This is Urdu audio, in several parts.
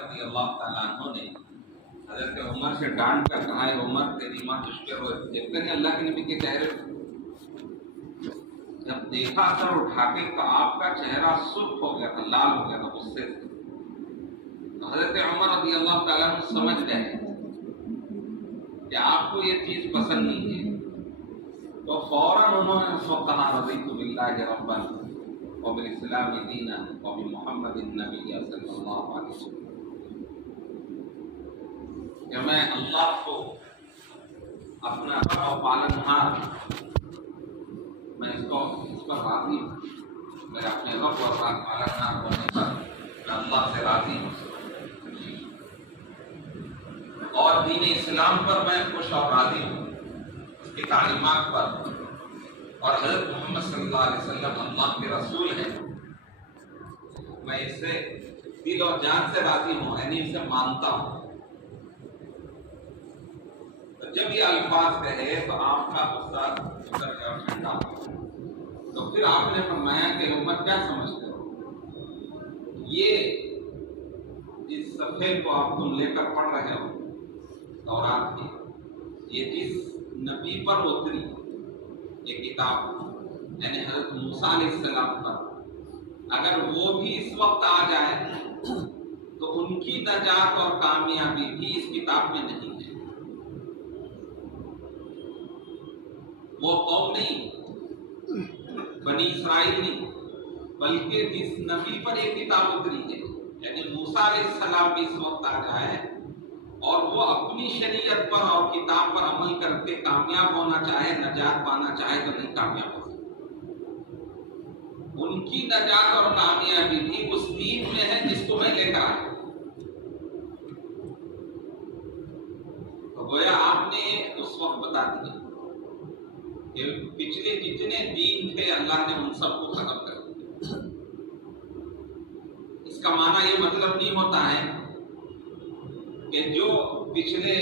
رضی اللہ تعالیٰ عنہ نے حضرت عمر سے ڈانٹ کر کہا ہے عمر تیری ماں تجھ پہ روئے. دیکھتے ہیں اللہ کے نبی کے چہرے جب دیکھا سر اٹھا کے تو آپ کا چہرہ سرخ ہو گیا تھا, لال ہو گیا تھا غصے سے. تو حضرت عمر رضی اللہ تعالیٰ عنہ سمجھ گئے کہ آپ کو یہ چیز پسند نہیں ہے, تو فوراً انہوں نے اس وقت کہا رضیت باللہ ربا وبالاسلام دینا وبمحمد النبی صلی اللہ علیہ وسلم, کہ میں اللہ کو اپنا رب و پالنہار, میں اس پر راضی ہوں, میں اپنے رب و پالنہار ہونے پر میں اللہ سے راضی ہوں, اور دین اسلام پر میں خوش اور راضی ہوں, اس کی تعلیمات پر, اور حضرت محمد صلی اللہ علیہ وسلم اللہ کے رسول ہیں, میں اس سے دل اور جان سے راضی ہوں, یعنی اسے مانتا ہوں. تو جب یہ الفاظ کہے تو آپ کا غصہ اتر گیا اور ٹھنڈا ہو گیا. تو پھر آپ نے فرمایا کہ عمر کیا سمجھتے ہو, یہ جس صفحے کو آپ تم لے کر پڑھ رہے ہو تورات کی, یہ جس نبی پر اتری یہ کتاب یعنی حضرت موسیٰ علیہ السلام پر, اگر وہ بھی اس وقت آ جائے تو ان کی نجات اور کامیابی بھی اس کتاب میں نہیں ہے. وہ قوم نہیں, بنی اسرائیل نہیں, بلکہ جس نبی پر یہ کتاب اتری ہے یعنی موسیٰ علیہ السلام بھی اس وقت آ جائے اور وہ اپنی شریعت پر اور کتاب پر عمل کر کے کامیاب ہونا چاہے, نجات پانا چاہے تو نہیں کامیاب ہو سکتا. ان کی نجات اور کامیابی بھی اس دین میں ہے جس کو میں لے کر آیا. تو گویا آپ نے اس وقت بتا دیا کہ پچھلے جتنے دین تھے اللہ نے ان سب کو ختم کر دیا. اس کا معنی یہ مطلب نہیں ہوتا ہے کہ جو پچھلے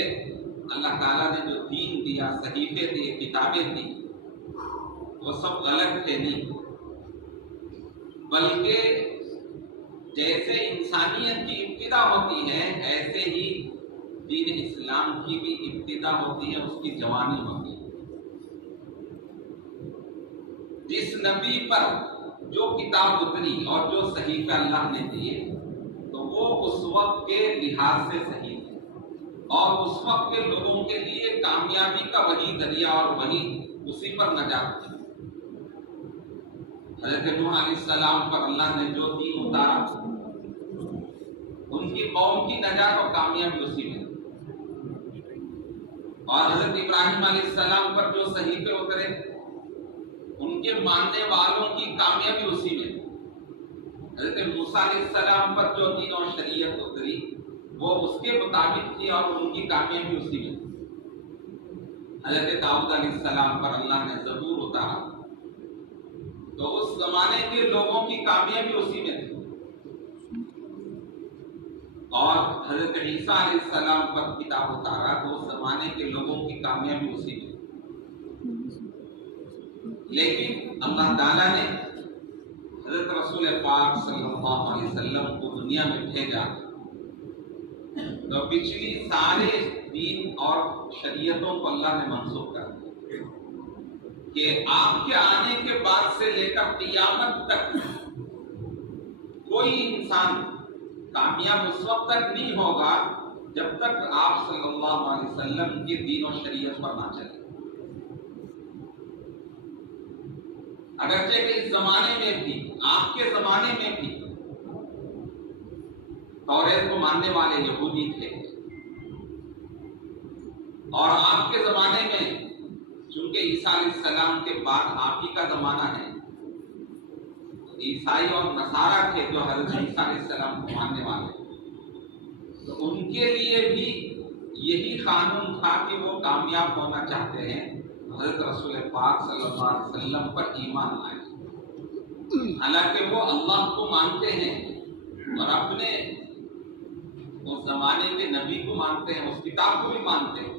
اللہ تعالیٰ نے جو دین دیا, صحیفے دیے, کتابیں دی, وہ سب غلط تھے, نہیں, بلکہ جیسے انسانیت کی ابتدا ہوتی ہے ایسے ہی دین اسلام کی بھی ابتدا ہوتی ہے, اس کی جوانی ہوتی ہے. جس نبی پر جو کتاب اتری اور جو صحیفہ اللہ نے دیے تو وہ اس وقت کے لحاظ سے صحیح تھے, اور اس وقت کے لوگوں کے لیے کامیابی کا وہی ذریعہ اور وہی اسی پر نجات تھی. حضرت نوح علیہ السلام پر اللہ نے جو دین اتارا ان کی قوم کی نجات اور کامیابی اسی میں, اور حضرت ابراہیم علیہ السلام پر جو صحیفے اترے ان کے ماننے والوں کی کامیابی اسی میں. حضرت موسیٰ علیہ السلام پر جو دین اور شریعت اتری وہ اس کے مطابق تھی اور ان کی کامیابی اسی میں. حضرت داؤد علیہ السلام پر اللہ نے زبور اتارا تو اس زمانے کے لوگوں کی کامیابی اسی میں تھی, اور حضرت عیسیٰ علیہ السلام پر کتاب اتارا تو اس زمانے کے لوگوں کی کامیابی اسی میں. لیکن اللہ تعالیٰ نے حضرت رسول پاک صلی اللہ علیہ وسلم کو دنیا میں بھیجا تو پچھلی سارے دین اور شریعتوں کو اللہ نے منسوخ کر دیا کہ آپ کے آنے کے بعد سے لے کر قیامت تک کوئی انسان کامیاب اس وقت تک نہیں ہوگا جب تک آپ صلی اللہ علیہ وسلم کے دین و شریعت پر نہ چلے. اگرچہ کہ اس زمانے میں بھی, آپ کے زمانے میں بھی توریت کو ماننے والے یہودی تھے, اور آپ کے زمانے میں چونکہ عیسیٰ علیہ السلام کے بعد آپ ہی کا زمانہ ہے, عیسائی اور نصارہ تھے جو حضرت عیسیٰ علیہ السلام کو ماننے والے, تو ان کے لیے بھی یہی قانون تھا کہ وہ کامیاب ہونا چاہتے ہیں حضرت رسول پاک صلی اللہ علیہ وسلم پر ایمان لائے. حالانکہ وہ اللہ کو مانتے ہیں اور اپنے اس زمانے کے نبی کو مانتے ہیں, اس کتاب کو بھی مانتے ہیں,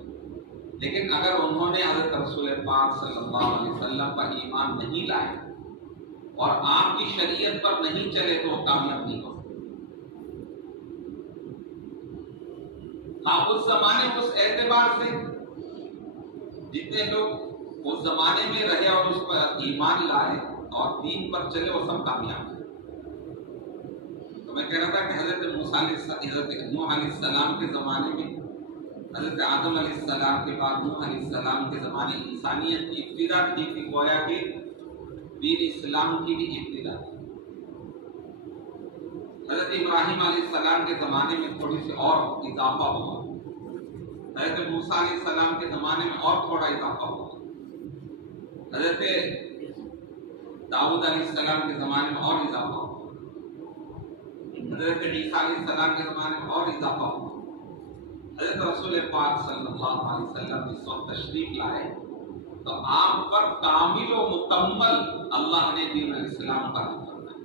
لیکن اگر انہوں نے حضرت رسول پاک صلی اللہ علیہ وسلم پر ایمان نہیں لائے اور آپ کی شریعت پر نہیں چلے تو وہ کامیاب نہیں ہو. ہاں اس زمانے اس اعتبار سے جتنے لوگ اس زمانے میں رہے اور اس پر ایمان لائے اور دین پر چلے وہ سب کامیاب ہیں۔ تو میں کہہ رہا تھا کہ حضرت موسیٰ حضرت نوح علیہ السلام کے زمانے میں، حضرت آدم علیہ السلام کے بعد نوح علیہ السلام کے زمانے انسانیت کی ابتدا تھی کہ گویا کہ دین اسلام کی بھی ابتدا تھی۔ حضرت ابراہیم علیہ السلام کے زمانے میں تھوڑی سی اور اضافہ ہوا، حضرت موسیٰ علیہ السلام کے زمانے میں اور تھوڑا اضافہ ہوا، حضرت داؤد علیہ السلام کے زمانے میں اور اضافہ ہوا، حضرت عیسیٰ علیہ السلام کے زمانے میں اور اضافہ ہوا، حضرت رسول پاک صلی اللہ علیہ وسلم اس وقت تشریف لائے تو آپ پر کامل و مکمل اللہ نے دین الاسلام کا حکم فرمایا۔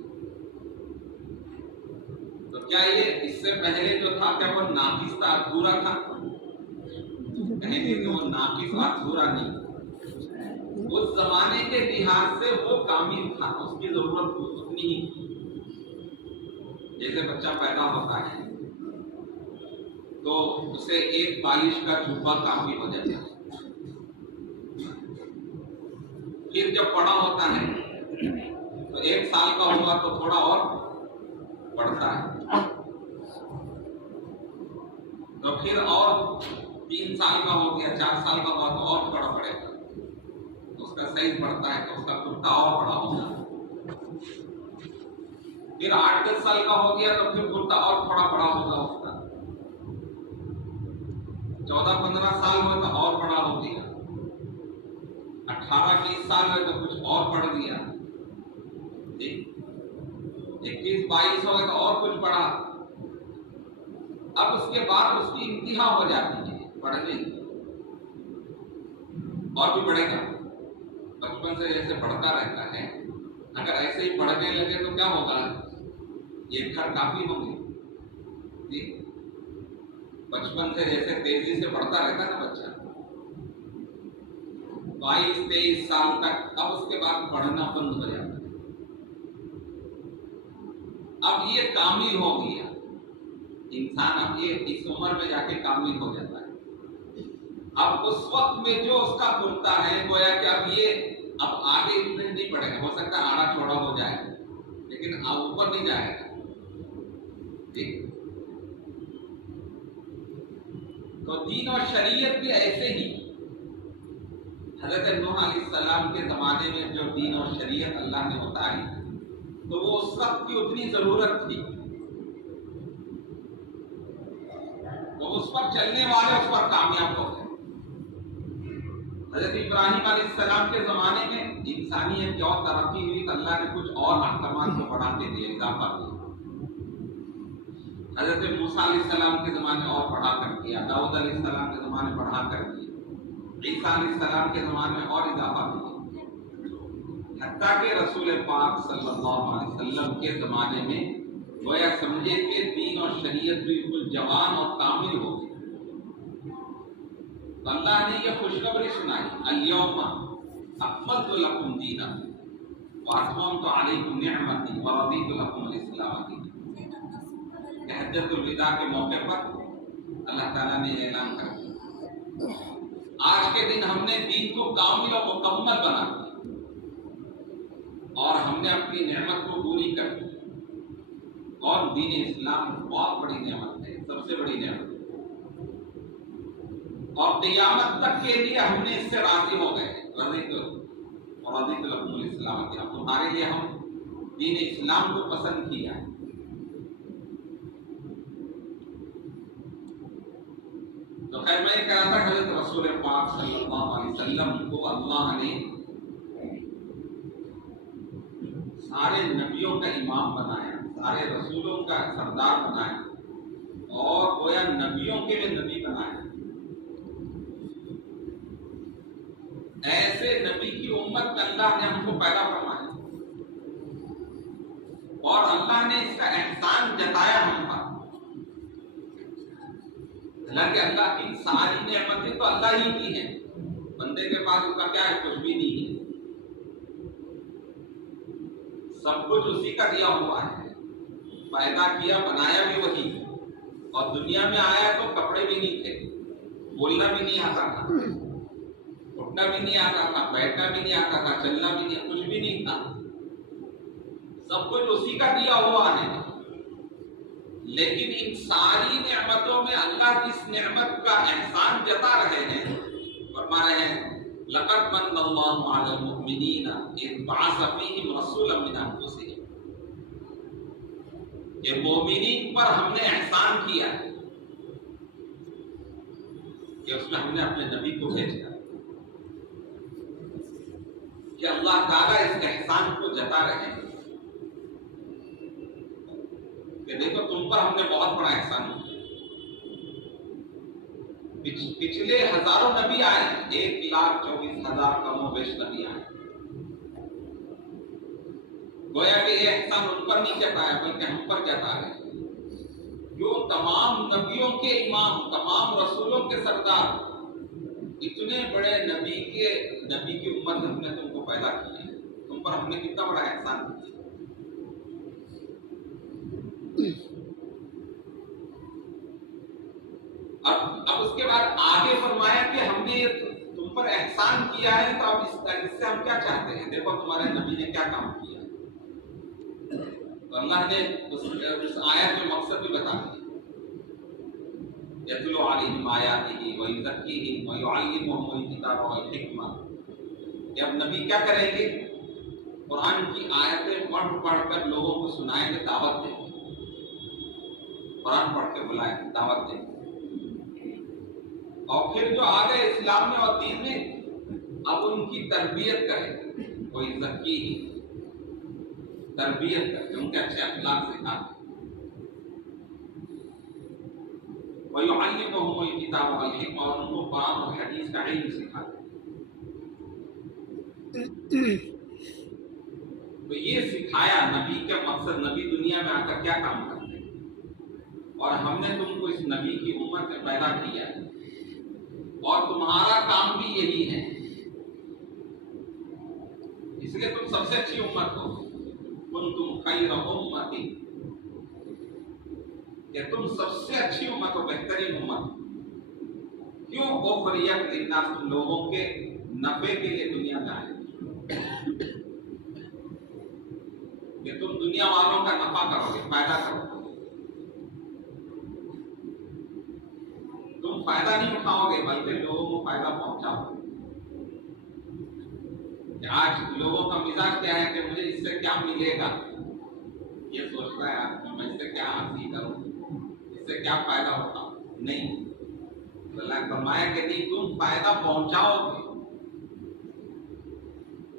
تو کیا یہ اس سے پہلے جو تھا کیا وہ ناقص تھا، ادھورا تھا؟ کہیں گے کہ وہ ناقص ادھورا نہیں، اس زمانے کے لحاظ سے وہ کامل تھا، اس کی ضرورت اتنی ہی تھی۔ جیسے بچہ پیدا ہوتا ہے تو اسے ایک بالش کا جھبا کافی ہو جاتا ہے، پھر جب بڑا ہوتا ہے تو 1 سال کا ہوگا تو تھوڑا اور بڑھتا ہے، تو پھر اور 3 سال کا ہو گیا، 4 سال کا ہوا تو اور بڑا پڑے گا، اس کا سائز بڑھتا ہے تو اس کا کرتا اور بڑا ہوگا، پھر 8-10 سال کا ہو گیا تو پھر کرتا اور تھوڑا بڑا ہوگا، اس کا 14-15 سال ہوئے تو اور بڑا ہو گیا، 18-20 سال ہوئے تو کچھ اور بڑھ گیا، 21-22 ہو گئے تو اور کچھ بڑھا، اب اس کے بعد اس کی انتہا ہو جاتی ہے بڑھنے کی، اور بھی بڑھے گا، بچپن سے جیسے بڑھتا رہتا ہے، اگر ایسے ہی بڑھنے لگے تو کیا ہوگا، یہ گھر کافی ہوں گے، بچپن سے جیسے تیزی سے بڑھتا رہتا ہے نا بچہ 22-23 سال تک، اب اس کے بعد پڑھنا بند ہو جاتا ہے، اب یہ کامل ہو گیا انسان، اب یہ اس عمر میں جا کے کامل ہو جاتا ہے، اب اس وقت میں جو اس کا کرتا ہے گویا کہ اب یہ اب آگے نہیں بڑھے گا، ہو سکتا ہے آڑا چوڑا ہو جائے لیکن اب اوپر نہیں جائے گا، ٹھیک۔ تو دین اور شریعت بھی ایسے ہی، حضرت نوح علیہ السلام کے زمانے میں جو دین اور شریعت اللہ نے اتاری تو وہ اس وقت کی اتنی ضرورت تھی، تو اس پر چلنے والے اس پر کامیاب ہو گئے۔ حضرت ابراہیم علیہ السلام کے زمانے میں انسانیت کی اور ترقی ہوئی تو اللہ نے کچھ اور احکامات کو بڑھا کے دیا، اضافہ کیا، حضرت موسیٰ علیہ السلام کے زمانے اور بڑھا کر دیا، داؤد علیہ السلام کے زمانے بڑھا کر دیا، عیسیٰ علیہ السلام کے زمانے میں اور اضافہ کیا، حتیٰ کہ رسول پاک صلی اللہ علیہ وسلم کے زمانے میں گویا سمجھے کہ دین اور شریعت بالکل جوان اور کامل ہو گئی۔ تو اللہ نے یہ خوشخبری سنائی، الیوم اکملت لکم دینکم واتممت علیکم نعمتی ورضیت لکم الاسلام دینا۔ حجۃ الوداع کے موقع پر اللہ تعالیٰ نے اعلان کر دیا آج کے دن ہم نے دین کو کامل و مکمل بنا دیا اور ہم نے اپنی نعمت کو پوری کر دی، اور دین اسلام بہت بڑی نعمت ہے، سب سے بڑی نعمت ہے، اور قیامت تک کے لیے ہم نے اس سے راضی ہو گئے، رضیت لکم الاسلام دینا، تمہارے لیے ہم دین اسلام کو پسند کیا ہے۔ تو خیر میں کہہ رہا تھا کہ حضرت رسول پاک صلی اللہ علیہ وسلم کو اللہ نے سارے نبیوں کا امام بنایا، سارے رسولوں کا سردار بنایا، اور گویا نبیوں کے بھی نبی بنایا، ایسے نبی کی امت میں اللہ نے ہم کو پیدا فرمایا، اور اللہ نے اس کا احسان جتایا ہم پر، حالانکہ اللہ کی ساری نعمتیں تو اللہ ہی کی ہیں، بندے کے پاس اس کا کیا ہے، کچھ بھی نہیں ہے، سب کچھ اسی کا دیا ہوا ہے، پیدا کیا بنایا بھی وہی اور دنیا میں آیا تو کپڑے بھی نہیں تھے، بولنا بھی نہیں آتا تھا، اٹھنا بھی نہیں آتا تھا، بیٹھنا بھی نہیں آتا تھا، چلنا بھی نہیں، کچھ بھی نہیں تھا، سب کچھ اسی کا دیا ہوا ہے۔ لیکن ان ساری نعمتوں میں اللہ جس نعمت کا احسان جتا رہے ہیں، فرما رہے ہیں لقد من اللہ علی المؤمنین اذ بعث فیہم رسولا من انفسہم، کہ مومنین پر ہم نے احسان کیا کہ اس میں ہم نے اپنے نبی کو بھیجا، کہ اللہ تعالیٰ اس احسان کو جتا رہے ہیں کہ دیکھو تم پر ہم نے بہت بڑا احسان کیا۔ پچھلے ہزاروں نبی آئے، 1,24,000 کم و بیش نبی آئے، گویا کہ یہ احسان ان پر نہیں جتایا بلکہ ہم پر جتا ہے۔ جو تمام نبیوں کے امام، تمام رسولوں کے سردار، اتنے بڑے نبی کی امت ہم نے تم کو پیدا کی ہے، تم پر ہم نے کتنا بڑا احسان کیا۔ اب اس کے بعد آگے فرمایا کہ ہم نے تم پر احسان کیا ہے، تو اب اس سے ہم کیا چاہتے ہیں؟ دیکھو تمہارے نبی نے کیا کام کیا، تو اللہ نے اس آیت میں مقصد بھی بتا دیا، یتلو علیہم آیاتہ ویزکیہم ویعلمہم الکتاب والحکمہ، کہ اب نبی کیا کریں گے؟ قرآن کی آیتیں پڑھ کر لوگوں کو سنائیں گے، دعوت دیں گے، قرآن پڑھ کے بلائیں گے، دعوت دیں گے، اور پھر جو آ گئے اسلام میں اور دین میں، اب ان کی تربیت کریں، کوئی ذکی تربیت کریں، ان کے اچھے اخلاق سکھاتے، وَيُعَلِّمُهُمُ الْكِتَابَ وَالْحِکْمَةَ، اور ان کو قرآن اور حدیث کا علم سکھاتے۔ تو یہ سکھایا نبی کا مقصد، نبی دنیا میں آ کر کیا کام کرتے ہیں، اور ہم نے تم کو اس نبی کی امت میں پیدا کیا ہے، اور تمہارا کام بھی یہی ہے، اس لیے تم سب سے اچھی امت ہو، کنتم خیر امت، کہ تم سب سے اچھی امت ہو، بہترین امت۔ کیوں؟ اخرجت للناس، تم لوگوں کے نفع کے لیے دنیا میں آئے، کہ تم دنیا والوں کا نفع کرو گے، فائدہ کرو گے، تم فائدہ نہیں اٹھاؤ گے بلکہ لوگوں کو فائدہ پہنچاؤ گے۔ آج لوگوں کا مزاج کیا ہے کہ مجھے اس سے کیا ملے گا، یہ سوچتا ہے آدمی، میں اس سے کیا حاصل کروں، اس سے کیا فائدہ اٹھاؤں، نہیں، اللہ نے فرمایا کہ نہیں، تم فائدہ پہنچاؤ گے،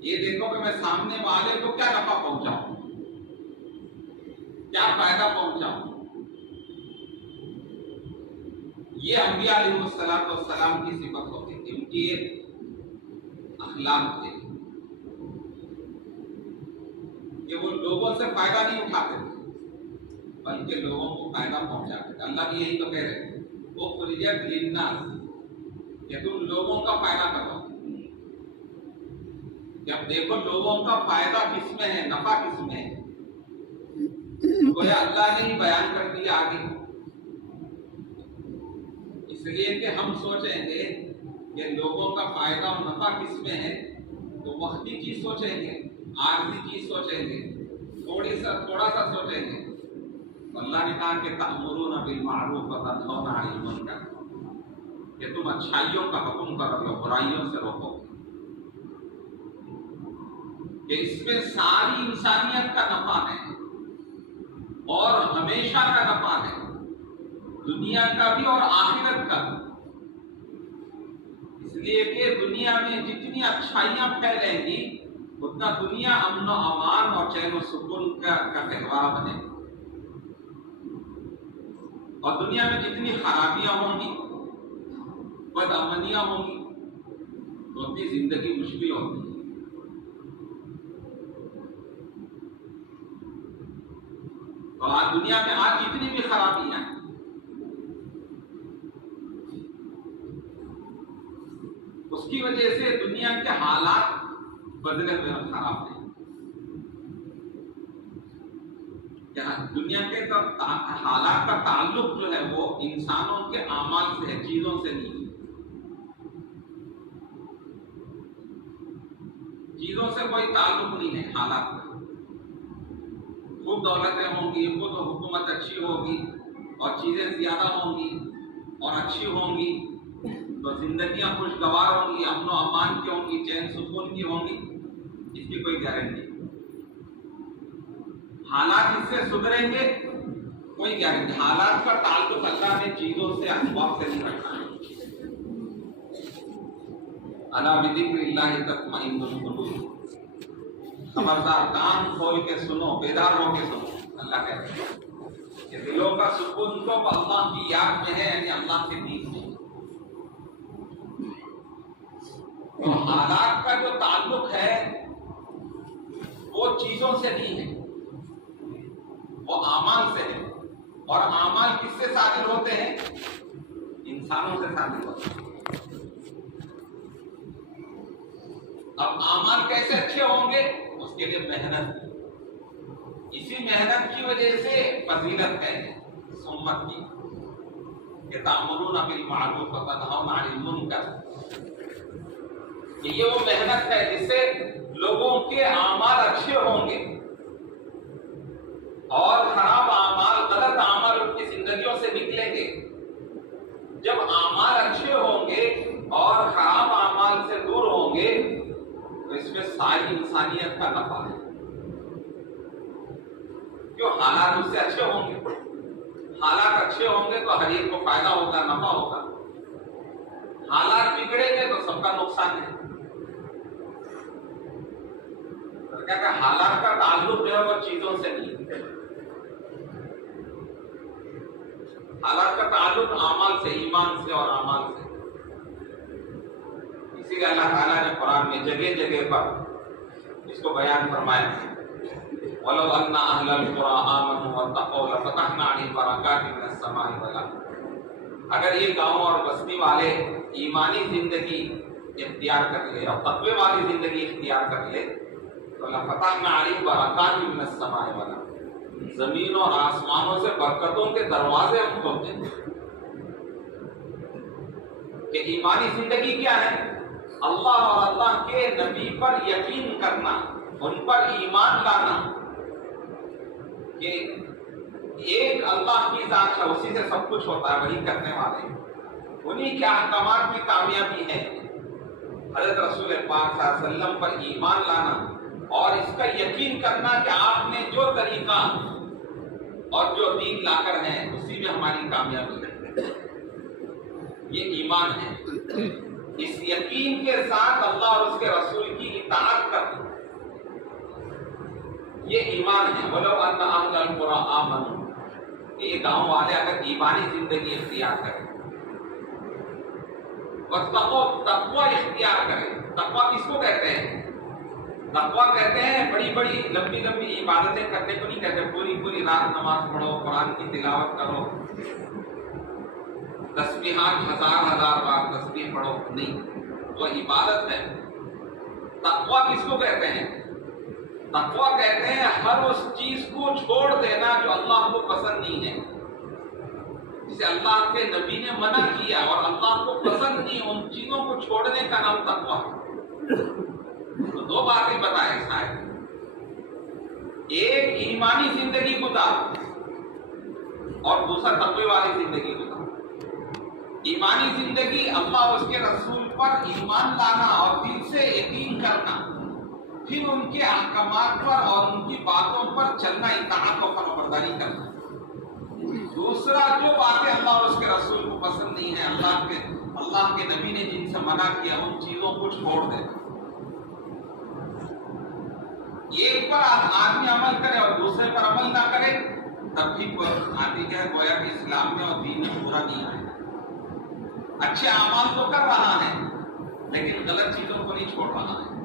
یہ دیکھو کہ میں سامنے والے کو کیا نفع پہنچاؤں، کیا فائدہ پہنچاؤں۔ یہ انبیاء علیہ السلام کی صفت ہوتی تھی، ان کی اخلاق تھے کہ وہ لوگوں سے فائدہ نہیں اٹھاتے تھے بلکہ لوگوں کو فائدہ پہنچاتے تھے۔ اللہ بھی یہی تو کہہ رہے ہیں، اخرجت للناس، کہ تم لوگوں کا فائدہ کرو، جب دیکھو لوگوں کا فائدہ کس میں ہے، نفع کس میں ہے، گویا اللہ نے ہی بیان کر دیا آگے، اس لیے کہ ہم سوچیں گے کہ لوگوں کا فائدہ اور نفع کس میں ہے، تو وقتی چیز سوچیں گے، عارضی چیز سوچیں گے، تھوڑا سا سوچیں گے۔ اللہ نے کہا کہ تأمرون بالمعروف وتنہون عن المنکر، کہ تم اچھائیوں کا حکم کرو گے، برائیوں سے روکو گے، کہ اس میں ساری انسانیت کا نفع ہے اور ہمیشہ کا نفع ہے، دنیا کا بھی اور آخرت کا بھی، اس لیے کہ دنیا میں جتنی اچھائیاں پھیلیں گی اتنا دنیا امن و امان اور چین و سکون کا گہوارہ بنے گا، اور دنیا میں جتنی خرابیاں ہوں گی، بد امنیاں ہوں گی، تو اتنی زندگی مشکل ہوگی۔ تو آج دنیا میں آج جتنی بھی خرابیاں ہیں، اس کی وجہ سے دنیا کے حالات بدلے ہوئے اور خراب ہیں۔ دنیا کے حالات کا تعلق جو ہے وہ انسانوں کے اعمال سے ہے، چیزوں سے نہیں۔ چیزوں سے کوئی تعلق نہیں ہے حالات کا۔ خوب دولتیں ہوں گی، خود حکومت اچھی ہوگی اور چیزیں زیادہ ہوں گی اور اچھی ہوں گی تو زندگیاں خوشگوار ہوں گی، امن و امان کی ہوں گی، چین سکون کی ہوں گی، اس کی کوئی گارنٹی نہیں۔ حالات اس سے سدھریں گے، کوئی گارنٹی۔ حالات کا تعلق اللہ نے چیزوں سے، اسباب سے نہیں رکھا ہے۔ الا بذکر اللہ تطمئن القلوب، خبردار کان کھول کے سنو، بیدار ہو کے سنو۔ اللہ کہتے ہیں کہ دلوں کا سکون تو اللہ کی یاد میں ہے، یعنی اللہ کے دین میں۔ تو حالات کا جو تعلق ہے وہ چیزوں سے نہیں ہے، وہ اعمال سے ہے۔ اور اعمال کس سے صادر ہوتے ہیں؟ انسانوں سے صادر ہوتے ہیں۔ اب اعمال کیسے اچھے ہوں گے؟ اس کے لیے محنت، اسی محنت کی وجہ سے فضیلت ہے اس امت کی کہ تأمرون بالمعروف وتنہون عن المنکر، کہ یہ وہ محنت ہے جس سے لوگوں کے اعمال اچھے ہوں گے اور خراب اعمال، غلط اعمال ان کی زندگیوں سے نکلیں گے۔ جب اعمال اچھے ہوں گے اور خراب اعمال سے دور ہوں گے تو اس میں ساری انسانیت کا نفع ہے، کیوں؟ حالات اس سے اچھے ہوں گے۔ حالات اچھے ہوں گے تو ہر ایک کو فائدہ ہوگا، نفع ہوگا۔ حالات بگڑیں گے تو سب کا نقصان ہے۔ کیا کہ حالات کا تعلق جو ہے وہ چیزوں سے نہیں، حالات کا تعلق اعمال سے، ایمان سے اور اعمال سے۔ اسی لیے اللہ تعالیٰ نے قرآن میں جگہ جگہ پر اس کو بیان فرمایا، وَلَوْ أَنَّ أَهْلَ الْقُرَىٰ آمَنُوا وَاتَّقَوْا لَفَتَحْنَا عَلَيْهِمْ بَرَكَاتٍ مِّنَ السَّمَاءِ وَالْأَرْضِ۔ اگر یہ گاؤں اور بستی والے ایمانی زندگی اختیار کر لے اور تقوی والی زندگی اختیار کر لے تو لَفَتَحْنَا عَلَيْهِمْ بَرَكَاتٍ مِّنَ السَّمَاءِ وَالْأَرْضِ، زمین اور آسمانوں سے برکتوں کے دروازے ہم کھولتے ہیں۔ کہ ایمانی زندگی کیا ہے؟ اللہ اور اللہ کے نبی پر یقین کرنا، ان پر ایمان لانا کہ ایک اللہ کی ذات ہے، اسی سے سب کچھ ہوتا ہے، وہی کرنے والے، انہی کے احکامات میں کامیابی ہے۔ حضرت رسول پاک صلی اللہ علیہ وسلم پر ایمان لانا اور اس کا یقین کرنا کہ آپ نے جو طریقہ اور جو دین لا کر ہیں اسی میں ہماری کامیابی ہے، یہ ایمان ہے۔ اس یقین کے ساتھ اللہ اور اس کے رسول کی اطاعت کرنا، یہ ایمان ہے۔ وَلَوْ أَنَّ أَهْلَ الْقُرَىٰ آمَنُوا، یہ گاؤں والے اگر ایمانی زندگی اختیار کریں، وَاتَّقَوْا، تقوی اختیار کریں۔ تقوی کس کو کہتے ہیں؟ تقوی کہتے ہیں بڑی بڑی لمبی لمبی عبادتیں کرنے کو نہیں کہتے، پوری پوری رات نماز پڑھو، قرآن کی تلاوت کرو، تسبیحات ہزار بار تسبیح پڑھو، نہیں، وہ عبادت ہے۔ تقوی کس کو کہتے ہیں؟ تقوی کہتے ہیں ہر اس چیز کو چھوڑ دینا جو اللہ کو پسند نہیں ہے، جسے اللہ کے نبی نے منع کیا اور اللہ کو پسند نہیں، ان چیزوں کو چھوڑنے کا نام تقوی ہے۔ تو دو باتیں بتائیں شاید، ایک ایمانی زندگی گزار اور دوسرا تقوی والی زندگی گزار۔ ایمانی زندگی اللہ اور اس کے رسول پر ایمان لانا اور دل سے یقین کرنا، پھر ان کے احکامات پر اور ان کی باتوں پر چلنا، اطاعت و فرمانبرداری کرنا۔ دوسرا، جو باتیں اللہ اور اس کے رسول کو پسند نہیں ہے، اللہ کے نبی نے جن سے منع کیا، ان چیزوں کو چھوڑ دینا۔ ایک پر آدمی عمل کرے اور دوسرے پر عمل نہ کرے تب بھی آدمی کیا ہے، گویا کہ اسلام میں اور دین میں پورا نہیں آئے۔ اچھے اعمال تو کر رہا ہے لیکن غلط چیزوں کو نہیں چھوڑ رہا ہے،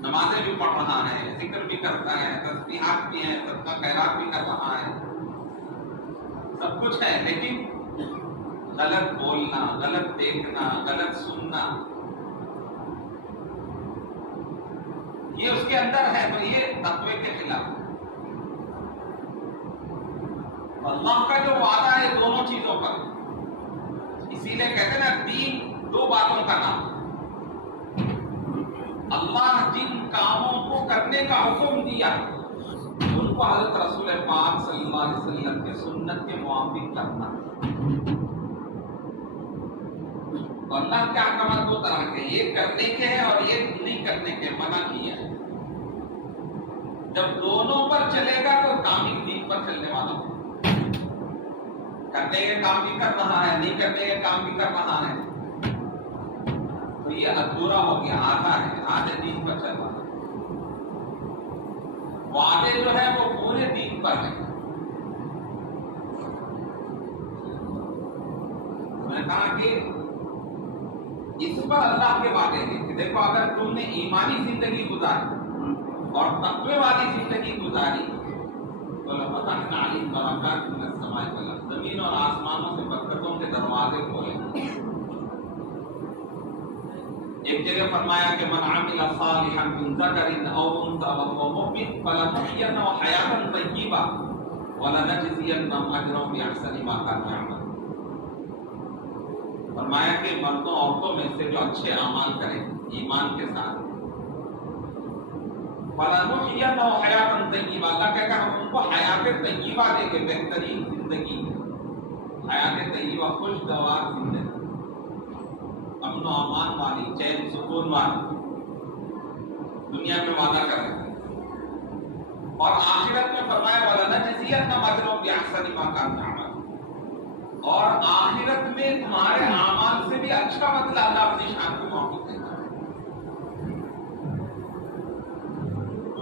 نمازیں بھی پڑھ رہا ہے، ذکر بھی کرتا ہے، تسبیحات بھی ہیں، صدقہ خیرات بھی کر رہا ہے، سب کچھ ہے، لیکن غلط بولنا، غلط دیکھنا، غلط سننا، یہ اس کے اندر ہے، تو یہ تقوی کے خلاف۔ اللہ کا جو وعدہ ہے دونوں چیزوں پر، اسی لیے کہتے ہیں نا دین دو باتوں کا نام۔ اللہ جن کاموں کو کرنے کا حکم دیا ان کو حضرت رسول پاک صلی اللہ علیہ وسلم کے سنت کے موافق کرنا۔ اللہ کے احکامات دو طرح کے، یہ کرنے کے ہیں اور یہ نہیں کرنے کے، منع کیا ہے۔ جب دونوں پر چلے گا تو کامل دین پر چلنے والا ہو، کرنے کے کام بھی کر رہا ہے، نہیں کرنے کے کام بھی کر رہا ہے، تو یہ ادھورا ہو گیا، آدھا ہے، آدھے دین پر چل رہا ہے۔ وعدے جو ہے وہ پورے دین پر ہے۔ میں نے کہا کہ اس پر اللہ کے وعدے ہیں کہ دیکھو اگر تم نے ایمانی زندگی گزاری اور تقوی والی زندگی گزاری تو لفتحنا علیہم برکات من السماء والارض، زمین اور آسمانوں سے برکتوں کے دروازے کھولیں گے۔ ایک جگہ فرمایا کہ من عمل صالحا من ذکر او انثى وهو مؤمن فلنحيينه حیاتا طیبہ ولنجزینهم اجرهم باحسن ما كانوا يعملون۔ فرمایا کہ مردوں عورتوں میں سے جو اچھے اعمال کریں ایمان کے ساتھ، فَلَنُحْيِيَنَّهُ حَيَاةً طَيِّبَةً، اللہ کہتا ہے ہم ان کو حیات طیبہ دیں گے، بہترین زندگی، حیات طیبہ خوشگوار زندگی، امن و امان والی، چین سکون والی دنیا میں وعدہ کر رہے ہیں۔ اور آخرت میں فرمایا وَلَنَجْزِيَنَّهُمْ أَجْرَهُمْ بِأَحْسَنِ مَا كَانُوا يَعْمَلُونَ، اور آخرت میں تمہارے اعمال سے بھی اچھا بدلہ اللہ اپنی شان کو موقع دے گا۔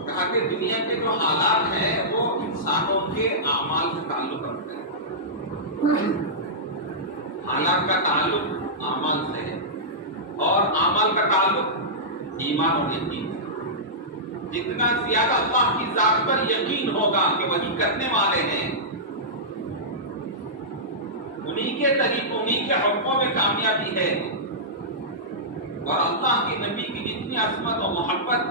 کہا کہ دنیا کے جو حالات ہیں وہ انسانوں کے اعمال سے تعلق رکھتے ہیں، حالات کا تعلق اعمال سے ہے اور اعمال کا تعلق ایمان اور یقین سے۔ جتنا زیادہ اللہ کی ذات پر یقین ہوگا کہ وہی کرنے والے ہیں، انہی کے طریقوں انہی کے حکموں میں کامیابی ہے، اور اللہ کے نبی کی جتنی عظمت و محبت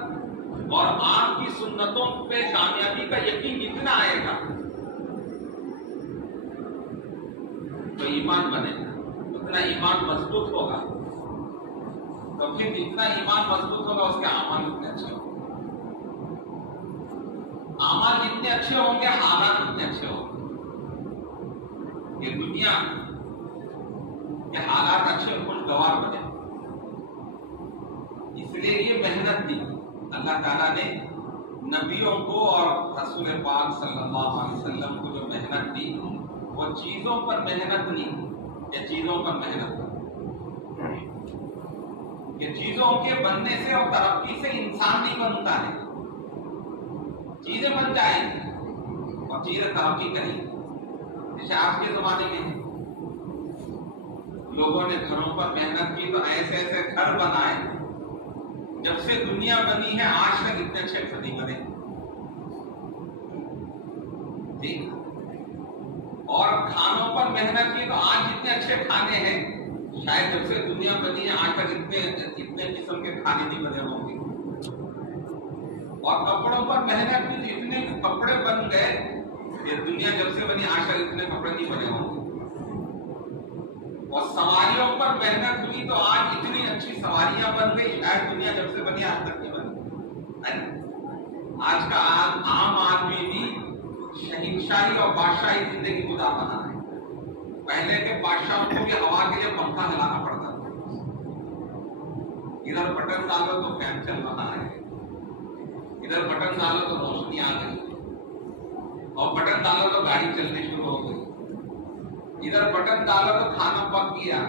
اور آپ کی سنتوں پہ کامیابی کا یقین جتنا آئے گا تو ایمان بنے گا، اتنا ایمان مضبوط ہوگا، تو پھر جتنا ایمان مضبوط ہوگا اس کے اعمال اتنے اچھے ہوں گے، اعمال جتنے اچھے ہوں گے حالات اتنے اچھے ہوں گے۔ یہ دنیا کے حالات اچھے خوشگوار بنے، اس لیے یہ محنت دی اللہ تعالیٰ نے نبیوں کو اور رسول پاک صلی اللہ علیہ وسلم کو جو محنت دی وہ چیزوں پر محنت نہیں، یہ چیزوں پر محنت ہے، یہ چیزوں کے بننے سے اور ترقی سے انسان نہیں بنتا ہے، چیزیں بن جائیں اور چیزیں ترقی کریں۔ جیسے آج کے زمانے میں لوگوں نے گھروں پر محنت کی تو ایسے ایسے گھر بنائے، جب سے دنیا بنی ہے آج تک اتنے اچھے گھر نہیں بنے، ٹھیک، اور کھانوں پر محنت کی تو آج جتنے اچھے کھانے ہیں شاید جب سے دنیا بنی ہے آج تک اتنے قسم کے کھانے نہیں بنے ہوں گے، اور کپڑوں پر محنت کی تو اتنے کپڑے بن گئے کہ دنیا جب سے بنی آج تک اتنے کپڑے نہیں بنے ہوں گے، اور سواریوں پر محنت ہوئی تو آج اتنی اچھی سواریاں بن گئی شاید دنیا جب سے بنی آج تک نہیں بنی۔ آج کا عام آدمی بھی شہنشاہی اور بادشاہی زندگی گزار رہا ہے، پہلے کے بادشاہوں کو بھی ہوا کے لیے پنکھا چلانا پڑتا تھا، ادھر بٹن ڈالو تو فین چل رہا ہے، ادھر بٹن ڈالو تو روشنی آ گئی، اور بٹن ڈالو تو گاڑی چلنے شروع ہو گئی، ادھر بٹن ڈالو تو کھانا پک گیا،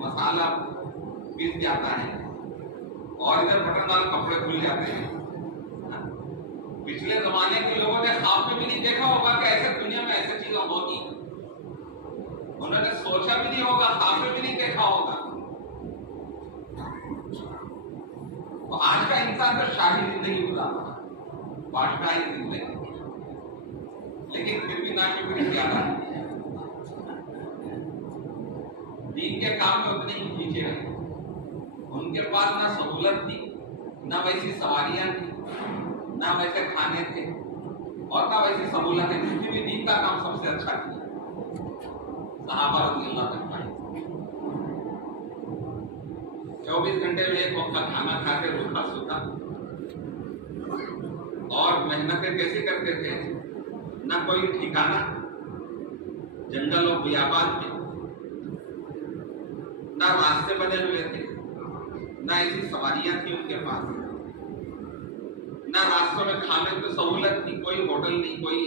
مسالہ پیس جاتا ہے، اور ادھر بٹن ڈالو کپڑے کھل جاتے ہیں۔ پچھلے زمانے کے لوگوں نے خواب میں بھی نہیں دیکھا ہوگا کہ ایسے دنیا میں ایسے چیزیں ہوگی، انہوں نے سوچا بھی نہیں ہوگا، خواب میں بھی نہیں دیکھا ہوگا۔ تو آج کا انسان تو شاہی زندگی گزارا، بادشاہی زندگی، لیکن پھر بھی ناشکری زیادہ ہے، دین کے کام میں اتنے ہی پیچھے رہے، ان کے پاس نہ سہولت تھی، نہ ویسی سواریاں تھی، نہ ویسے کھانے تھے، اور کہا ویسی سہولت ہے کسی بھی دین کا کام سب سے اچھا کیا صحابہ رضی اللہ عنہم 24 گھنٹے میں ایک وقت کا کھانا کھا کے روکھا سوکھا اور محنتیں کیسے کرتے تھے، نہ کوئی ٹھکانا جنگل و بیابان میں، نہ راستے بنے ہوئے تھے، نہ ایسی سواریاں تھیں ان کے پاس، نہ راستوں میں کھانے کی سہولت تھی، کوئی ہوٹل نہیں، کوئی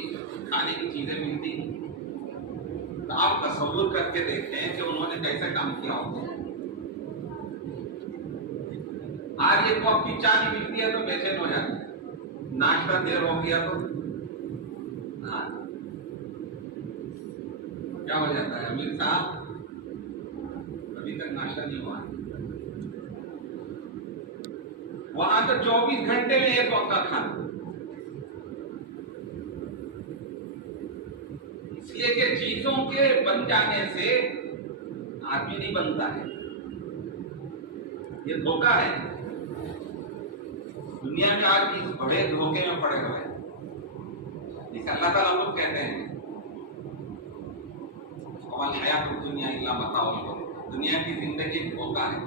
کھانے کی چیزیں ملتی نہیں۔ تو آپ تصور کر کے دیکھیں کہ انہوں نے کیسے کام کیا ہوگا۔ آج ایک وقت کی چائے نہیں ملتی ہے تو بے چین ہو جاتے ہیں، ناشتہ دیر ہو گیا تو کیا ہو جاتا ہے، امیر صاحب ابھی تک ناشتہ نہیں ہوا۔ وہاں تو 24 گھنٹے میں ایک وقت کا کھانا، اس لیے کہ چیزوں کے بن جانے سے آدمی نہیں بنتا ہے، یہ دھوکہ ہے۔ دنیا میں آج اس بڑے دھوکے میں پڑے ہوئے ہیں، جسے اللہ تعالیٰ لوگ کہتے ہیں وَالْحَيَاةُ الدُّنْيَا إِلَّا مَتَاعُ الْغُرُورِ، دنیا کی زندگی دھوکہ ہے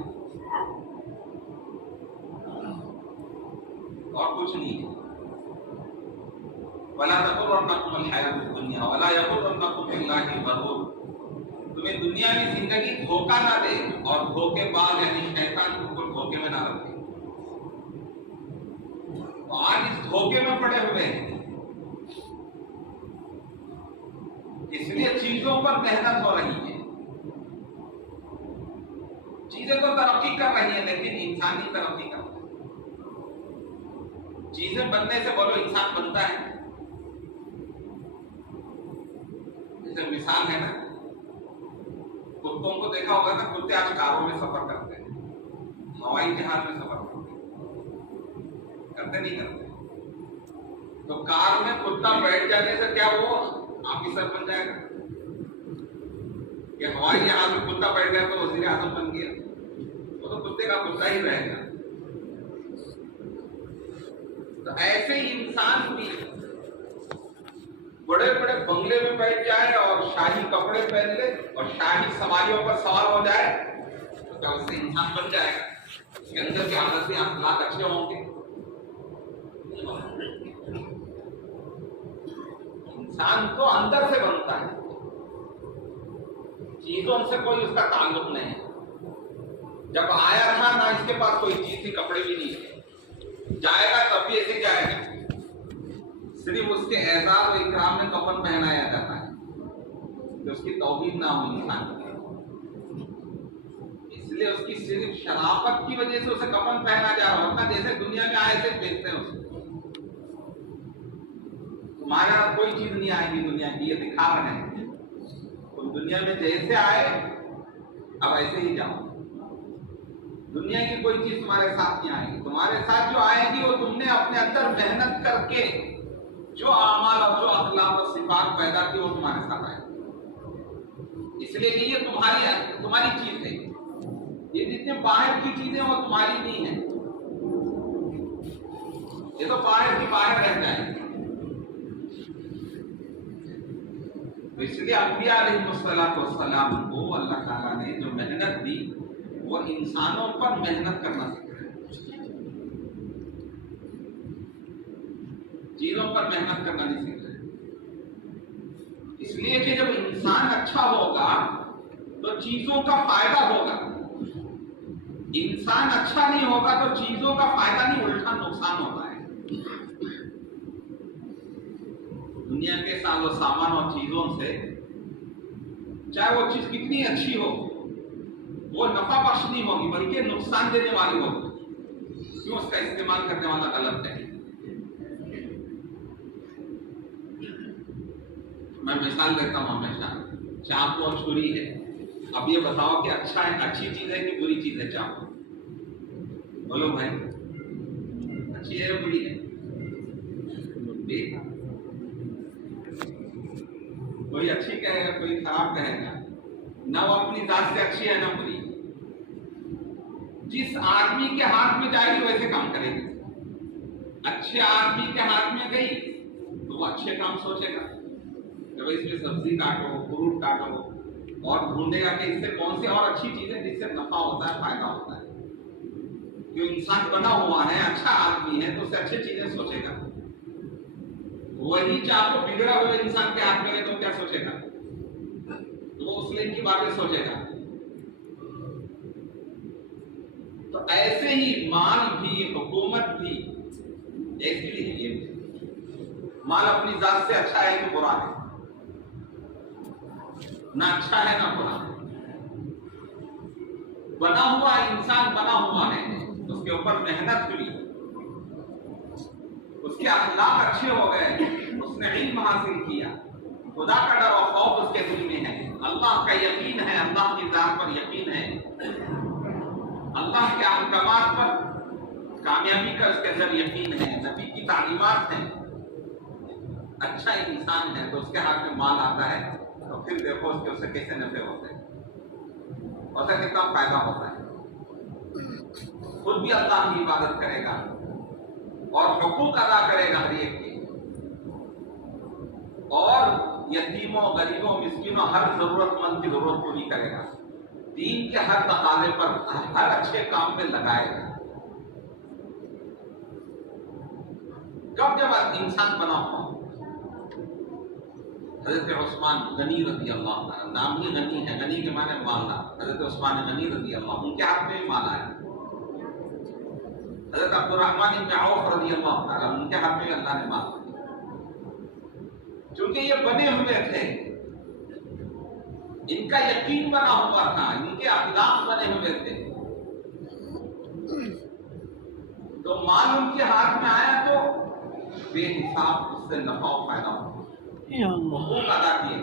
اور کچھ نہیں ہے۔ وَلَا تَغُرَّنَّكُمُ الْحَيَاةُ الدُّنْيَا وَلَا يَغُرَّنَّكُم بِاللَّهِ الْغَرُورُ، تمہیں دنیا کی زندگی دھوکہ نہ دے اور دھوکے باز یعنی شیطان تم کو دھوکے میں نہ رکھے۔ تو آج اس دھوکے میں پڑے ہوئے ہیں، اس لیے چیزوں پر محنت ہو رہی ہے، چیزیں تو ترقی کر رہی ہیں لیکن انسان ہی ترقی کرتا ہے۔ چیزیں بننے سے بولو انسان بنتا ہے، جیسے مثال ہے نا، کتوں کو دیکھا ہوگا نا، کتے آج کاروں میں سفر کرتے ہیں، ہوائی جہاز میں سفر کرتے نہیں کرتے، تو کار میں کتا بیٹھ جانے سے کیا وہ آفیسر بن جائے گا؟ کہ ہوائی جہاز میں کتا بیٹھ گیا تو وزیر اعظم بن گیا؟ وہ تو کتے کا کتا ہی رہے گا۔ تو ایسے ہی انسان بھی بڑے بڑے بنگلے میں بیٹھ جائے اور شاہی کپڑے پہن لے اور شاہی سواریوں پر سوار ہو جائے تو کیا اس سے انسان بن جائے گا؟ اس کے اندر کی عادتیں اخلاق اچھے ہوں گے؟ انسان تو اندر سے بنتا ہے، چیزوں سے کوئی اس کا تعلق نہیں ہے۔ جب آیا تھا نہ اس کے پاس کوئی چیز تھی، کپڑے بھی نہیں تھے، جائے گا تب بھی ایسے جائے گا، صرف اس کے اعزاز و اکرام میں کفن پہنایا جاتا ہے کہ اس کی توہین نہ ہو انسان کی۔ اس لیے اس کی صرف شرافت کی وجہ سے اسے کفن پہنا جا رہا ہوتا، جیسے دنیا میں آئے سے بیچتے ہیں اسے، تمہارا کوئی چیز نہیں آئے گی دنیا کی، یہ دکھا رہے ہیں تم دنیا میں جیسے آئے اب ایسے ہی جاؤ، دنیا کی کوئی چیز تمہارے ساتھ نہیں آئے گی، تمہارے ساتھ جو آئے گی وہ تم نے اپنے اندر محنت کر کے جو اعمال اور جو اخلاق و صفات پیدا کی وہ تمہارے ساتھ آئے گی۔ اس لیے کہ یہ تمہاری چیز ہے، یہ جتنے باہر کی چیزیں وہ تمہاری نہیں ہیں، یہ تو باہر کی باہر رہ جائے گی۔ تو اس لیے انبیاء علیہ السلام کو اللہ تعالیٰ نے جو محنت دی وہ انسانوں پر محنت کرنا سکھایا، چیزوں پر محنت کرنا نہیں سکھایا۔ اس لیے کہ جب انسان اچھا ہوگا تو چیزوں کا فائدہ ہوگا، انسان اچھا نہیں ہوگا تو چیزوں کا فائدہ نہیں الٹا نقصان ہوتا ہے۔ دنیا کے ساز و سامان اور چیزوں سے چاہے وہ چیز کتنی اچھی ہو وہ نفع بخش نہیں ہوگی بلکہ نقصان دینے والی ہوگی، کیوں؟ اس کا استعمال کرنے والا غلط ہے۔ میں مثال دیتا ہوں ہمیشہ، چاقو اور چھری ہے، اب یہ بتاؤ کہ اچھا ہے، اچھی چیز ہے کہ بری چیز ہے چاقو؟ بولو بھائی، اچھی ہے یا بری ہے؟ کوئی اچھی کہے گا کوئی خراب کہے گا، نہ وہ اپنی ذات سے اچھی ہے نہ بری، جس آدمی کے ہاتھ میں جائے گی ویسے کام کرے گی، اچھے آدمی کے ہاتھ میں گئی تو وہ اچھے کام سوچے گا کہ بھائی اس میں سبزی کاٹو، فروٹ کاٹو، اور ڈھونڈے گا کہ اس سے کون سی اور اچھی چیزیں جس سے نفع ہوتا ہے، فائدہ ہوتا ہے. جو انسان بنا ہوا ہے، اچھا آدمی ہے، تو اس سے اچھی چیزیں سوچے گا. وہی چاہ کو بگڑا ہوا انسان کے ہاتھ میں ہے تو کیا سوچے گا؟ تو وہ اس لیے کی باتیں سوچے گا. تو ایسے ہی مال بھی، حکومت بھی ایسی ہے. یہ مال اپنی ذات سے اچھا ہے کہ برا ہے؟ نہ اچھا ہے نہ برا ہے. بنا ہوا انسان بنا ہوا ہے، اس کے اوپر محنت ہوئی، اس کے اخلاق اچھے ہو گئے، اس نے علم حاصل کیا، خدا کا ڈر اور خوف اس کے دل میں ہے، اللہ کا یقین ہے، اللہ کی ذات پر یقین ہے، اللہ کے احکامات پر کامیابی کا اس کے اندر یقین ہے، نبی کی تعلیمات ہیں، اچھا انسان ہے. تو اس کے ہاتھ میں مال آتا ہے تو پھر دیکھو اس سے کیسے نفع ہوتے ہیں، اور اسے کتنا فائدہ ہوتا ہے. خود بھی اللہ کی عبادت کرے گا اور حقوق ادا کرے گا ہر ایک کے، اور یتیموں، غریبوں، مسکینوں، ہر ضرورت مند کی ضرورت پوری کرے گا، دین کے ہر تقاضے پر ہر اچھے کام میں لگائے گا. کب جب انسان بنا ہوا. حضرت عثمان غنی رضی اللہ تعالیٰ، نام ہی غنی ہے، غنی کے معنی مالدار. حضرت عثمان غنی رضی اللہ، ان کے ہاتھ میں مال آیا. حضرت عبد الرحمن بن عوف رضی اللہ تعالیٰ، ان کے ہاتھ میں اللہ نے مال دیا. چونکہ یہ بنے ہوئے تھے، ان کا یقین بنا ہوا تھا، ان کے اخلاق بنے ہوئے تھے، تو مال ان کے ہاتھ میں آیا تو بے حساب اس سے نفع و فائدہ ہوا، حقوق ادا کیے.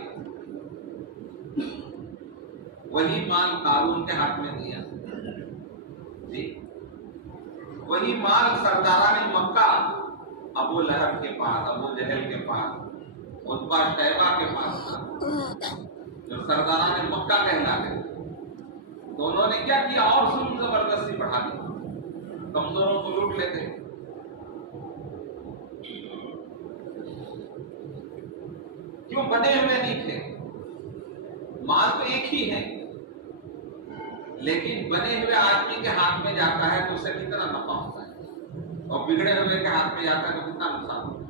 وہی مال قارون کے ہاتھ میں دیا جی، وہی مال سرداران مکہ، ابو لہب کے پاس، ابو جہل کے پاس، عتبہ شیبہ کے پاس تھا، جو سرداران مکہ کہلاتے. تو انہوں نے کیا کیا؟ اور ظلم زبردستی بڑھا دی، کمزوروں کو لوٹ لیتے. کیوں؟ بنے ہوئے نہیں تھے. مال تو ایک ہی ہے، لیکن بنے ہوئے آدمی کے ہاتھ میں جاتا ہے تو اسے کتنا نفع ہوتا ہے، اور بگڑے ہوئے کے ہاتھ میں جاتا ہے تو کتنا نقصان ہوتا ہے.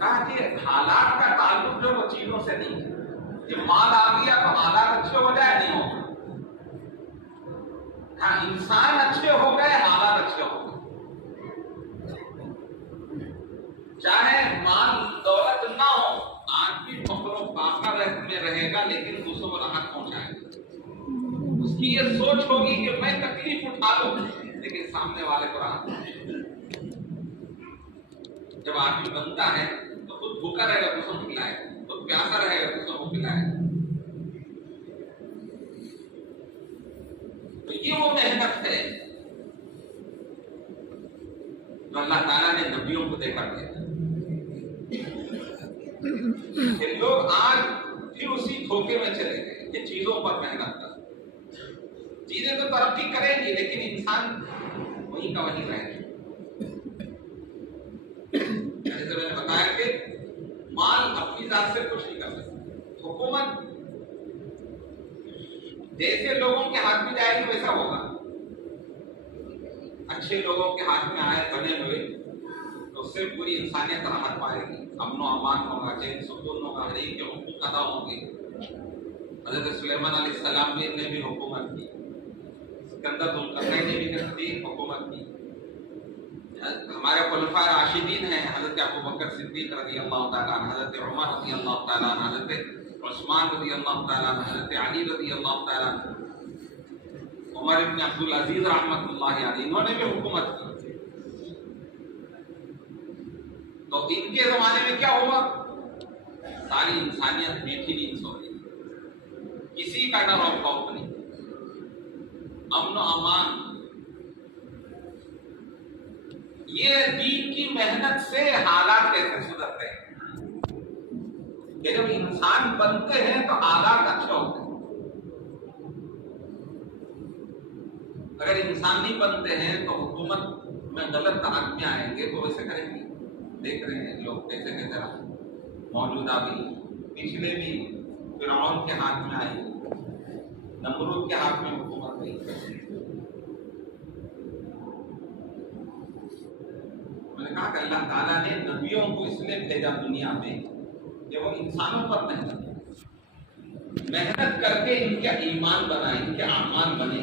کہا کہ حالات کا تعلق جو وہ چیزوں سے نہیں ہے. جب مال آ گیا تو حالات اچھے ہو جائے نہیں ہو. ہاں، انسان اچھے ہو گئے، حالات اچھے ہو گئے. چاہے مال دولت نہ ہو، آدمی فقر و فاقہ میں رہے گا لیکن دوسروں کو راحت پہنچائے گا. اس کی یہ سوچ ہوگی کہ میں تکلیف اٹھا لوں لیکن سامنے والے کو راحت پہنچے. جب آدمی بنتا ہے تو خود بھوکا رہے گا دوسروں کو کھلائے گا، خود پیاسا رہے گا دوسروں کو کھلائے گا. تو یہ وہ محنت ہے جو اللہ تعالیٰ نے نبیوں کو دے کر دیا. کہ لوگ آج پھر اسی دھوکے میں چلے گئے کہ چیزوں پر محنت کر. چیزیں تو ترقی کریں گی لیکن انسان وہی کا وہی رہے گا. جیسے میں نے بتایا کہ مال اپنی ذات سے کچھ نہیں کر سکتا. حکومت جیسے لوگوں کے ہاتھ میں جائے گی ویسا ہوگا. اچھے لوگوں کے ہاتھ میں آئے بنے ہوئے تو اس سے پوری انسانیت راحت پائے گی، امن و امان ہوگا، چین سکون ہوگا، ہر ایک کے حقوق ادا ہوں گے. حضرت سلیمان علیہ السلام نے بھی حکومت کی، سکندر ذوالقرنین نے بھی حکومت کی. ہمارے خلفاء راشدین ہیں، حضرت ابوبکر صدیق رضی اللہ تعالیٰ عنہ، حضرت عمر رضی اللہ تعالیٰ عنہ، حضرت عثمان رضی اللہ تعالیٰ عنہ، حضرت علی رضی اللہ تعالیٰ عنہ، عمر ابن عبدالعزیز رحمۃ اللہ علیہ، انہوں نے بھی حکومت کی. تو ان کے زمانے میں کیا ہوا؟ ساری انسانیت میٹھی نیند سو رہی، کسی کا ڈر اور خوف نہیں، امن و امان. یہ دین کی محنت سے حالات کیسے سدھرتے ہیں کہ جب انسان بنتے ہیں تو حالات اچھے ہوتے ہیں. اگر انسان نہیں بنتے ہیں تو حکومت میں غلط آدمی آئیں گے تو ویسے کریں گے. دیکھ رہے ہیں لوگ کیسے کیسے رہے، موجودہ بھی پچھلے بھی فرعون کے ہاتھ میں آئی، نمرود کے ہاتھ میں حکومت رہی۔ میں نے کہا کہ اللہ تعالیٰ نے نبیوں کو اس لیے بھیجا دنیا میں کہ وہ انسانوں پر محنت کر کے ان کا ایمان بنائے، ان کے اعمال بنے۔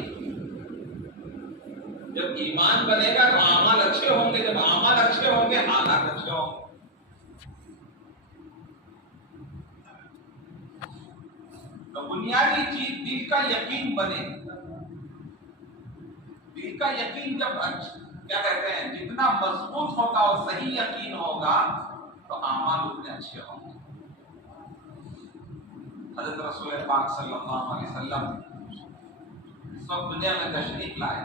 جب ایمان بنے گا تو اعمال اچھے ہوں گے، جب اعمال اچھے ہوں گے حالات اچھے ہوں گے۔ تو بنیادی چیز دل کا یقین بنے۔ دل کا یقین جب کیا کہتے ہیں جتنا مضبوط ہوگا اور صحیح یقین ہوگا تو اعمال اتنے اچھے ہوں گے۔ حضرت رسول پاک صلی اللہ علیہ وسلم اس وقت دنیا میں تشریف لائے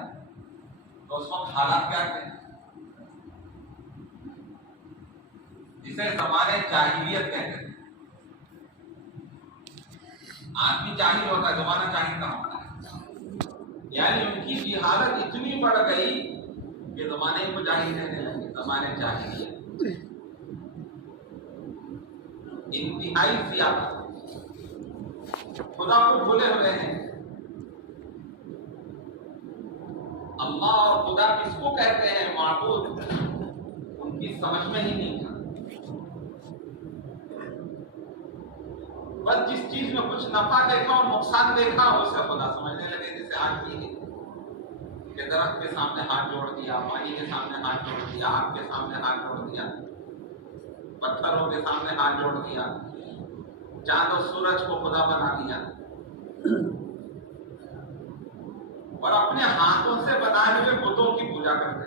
تو اس وقت حالات کیا تھے؟ جسے زمانے جاہلیت کہتے ہیں۔ آدمی جاہل ہوتا ہے، زمانہ جاہل کا ہوتا ہے، یعنی ان کی حالت اتنی بڑھ گئی کہ زمانے کو جاہل کہنے لگے، زمانے جاہلیت انتہائی زیادہ خدا کو بھولے ہوئے ہیں۔ اللہ اور خدا کس کو کہتے ہیں معبود، ان کی سمجھ میں ہی نہیں تھا۔ بس جس چیز میں کچھ نفع دیکھا اور نقصان دیکھا اسے خدا سمجھنے لگے۔ جیسے آج بھی کہ درخت کے سامنے ہاتھ جوڑ دیا، پانی کے سامنے ہاتھ جوڑ دیا، آگ کے سامنے ہاتھ جوڑ دیا، پتھروں کے سامنے ہاتھ جوڑ دیا، چاند و سورج کو خدا بنا دیا، اور اپنے ہاتھوں سے بنائے ہوئے بتوں کی پوجا کرتے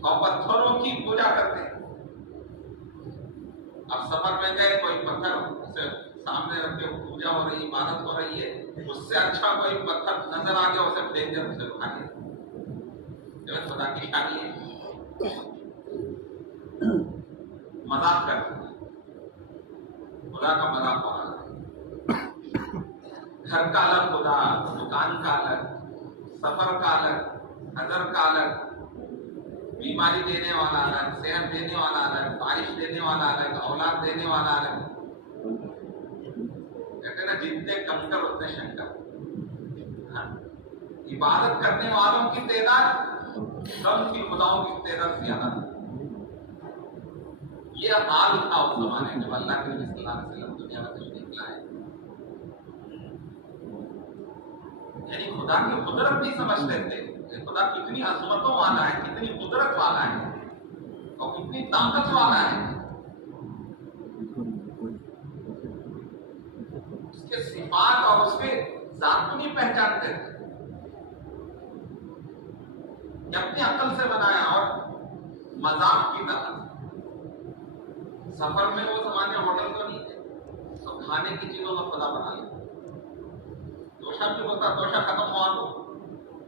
اور پتھروں کی پوجا کرتے۔ اب سفر میں گئے، کوئی پتھر سے سامنے رکھ کے پوجا ہو رہی، عبادت ہو رہی ہے، اس سے اچھا کوئی پتھر نظر آ گیا اسے پھینک دیا، اسے اٹھا لیا۔ خدا کی شادی ہے، مذاق کرتے خدا کا مذاق ہو رہا ہے۔ گھر کا الگ خدا، دکان کا الگ، سفر کا الگ، حضر کا الگ، بیماری دینے والا الگ، صحت دینے والا الگ، بارش دینے والا الگ، اولاد دینے والا الگ۔ کہتے ہیں نا جتنے کنکر اتنے شنکر۔ عبادت کرنے والوں کی تعداد کم تھی، خداؤں کی تعداد زیادہ تھی۔ یہ حال تھا اس زمانے میں جب اللہ کے نبی صلی اللہ علیہ وسلم دنیا میں تشریف لائے۔ یعنی خدا کی قدرت نہیں سمجھتے تھے کہ خدا کتنی عظمتوں والا ہے، کتنی قدرت والا ہے اور کتنی طاقت والا ہے۔ اس کے صفات اور اس کے ذات کو نہیں پہچانتے تھے کہ اپنی عقل سے بنایا اور مذاق کی طرح۔ سفر میں وہ زمانے ہوٹل تو نہیں تھے، تو کھانے کی چیزوں کا خدا بنا لیا۔ توشا بھی ہوتا، توشا ختم ہوا تو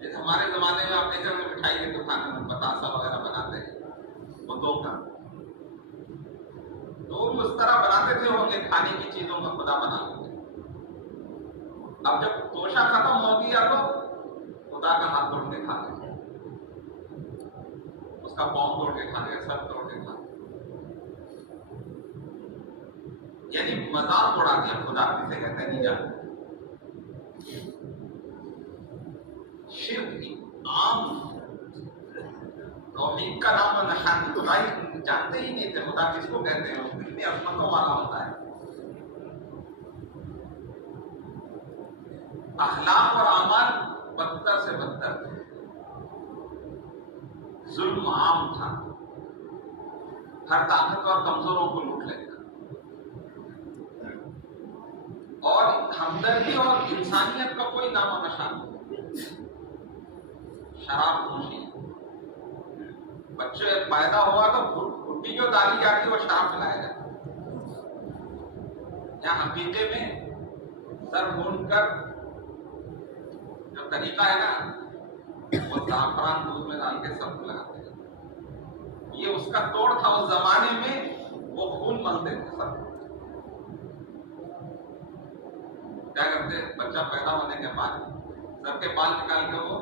جیسے ہمارے زمانے میں آپ دیکھ رہے ہیں مٹھائی کے دکان میں بتاسا وغیرہ بناتے ہیں بتوں کا، تو وہ اس طرح بناتے تھے ہوں گے، کھانے کی چیزوں کا خدا بنا لیتے۔ اب جب توشا ختم ہو گیا تو خدا کا ہاتھ توڑ کے کھا لیں، اس کا پاؤں توڑ کے کھا لیں، سر توڑ کے کھا لیں، یعنی مذاق اڑا دیا خدا جسے کہتے ہیں نہیں جانتے۔ شرک عام توحید کا نام و نشان خدا ہی جانتے ہی نہیں تھے خدا کس کو کہتے ہیں، کتنی عظمتوں والا ہوتا ہے۔ اخلاق اور اعمال بدتر سے بدتر تھے، ظلم عام تھا، ہر طاقت اور کمزوروں کو لوٹ لیتا، اور ہمدردی اور انسانیت کا کوئی نام و نشان نہیں۔ شراب نوشی، بچے پیدا ہوا تو گھٹی جو ڈالی جاتی وہ شراب پلایا جاتا، یا عقیقے میں سر بھون کر جو طریقہ ہے نا وہ زعفران دودھ میں ڈال کے سب لگاتے ہیں، یہ اس کا توڑ تھا۔ اس زمانے میں وہ خون ملتے تھے سب، کیا کرتے بچہ پیدا ہونے کے بعد سب کے بال نکال کے وہ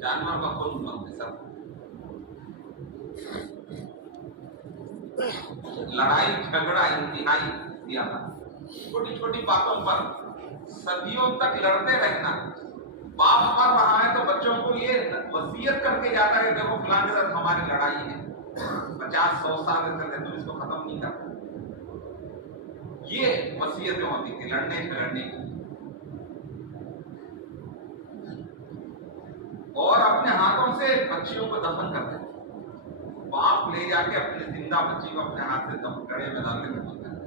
جانور کا خون ملتے سب، لڑائی جھگڑا انتہائی زیادہ، چھوٹی چھوٹی باتوں پر صدیوں تک لڑتے رہنا. باپ مر رہا ہے تو بچوں کو یہ وصیت کر کے جاتا ہے کہ دیکھو فلاں کے ساتھ ہماری لڑائی ہے، 50-100 سال سے تم اس کو ختم نہیں کرتا. یہ وصیتیں ہوتی تھی لڑنے جھگڑنے کی. اور اپنے ہاتھوں سے بچیوں کو دفن کرتے تھے. باپ لے جا کے اپنی زندہ بچی کو اپنے ہاتھ سے گڑے میں ڈال کے دفن کرتے تھے،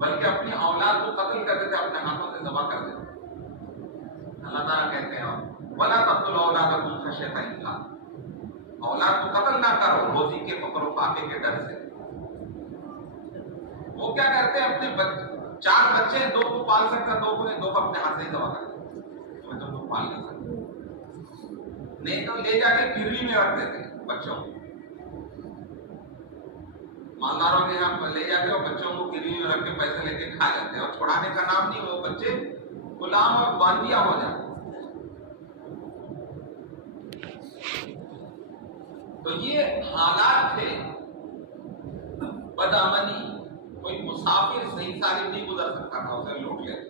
بلکہ اپنی اولاد کو قتل کرتے تھے، اپنے ہاتھوں سے ذبح کرتے تھے. اللہ تعالیٰ کہتے ہیں وَلَا تَقْتُلُوا أَوْلَادَكُمْ خَشْيَةَ إِمْلَاقٍ، اولاد کو قتل نہ کرو روزی کے فقر و فاقے کے ڈر سے. وہ کیا کرتے ہیں اپنے 4 بچے، 2 کو پال سکتا 2 کو نہیں، 2 کو اپنے ہاتھ سے ہی ذبح کرتے تمہیں تم کو پال نہیں سکتے. نہیں تو لے جا کے گروی میں رکھ دیتے بچوں کو. مالداروں کے یہاں لے جا کے بچوں کو گروی میں رکھ کے پیسے لے کے کھا جاتے ہیں، اور چھڑانے کا نام نہیں، وہ بچے غلام اور باندیا ہو جاتے. تو یہ حالات تھے بدامنی. کوئی مسافر صحیح سالم نہیں گزر سکتا تھا، اسے لوٹ لیتے.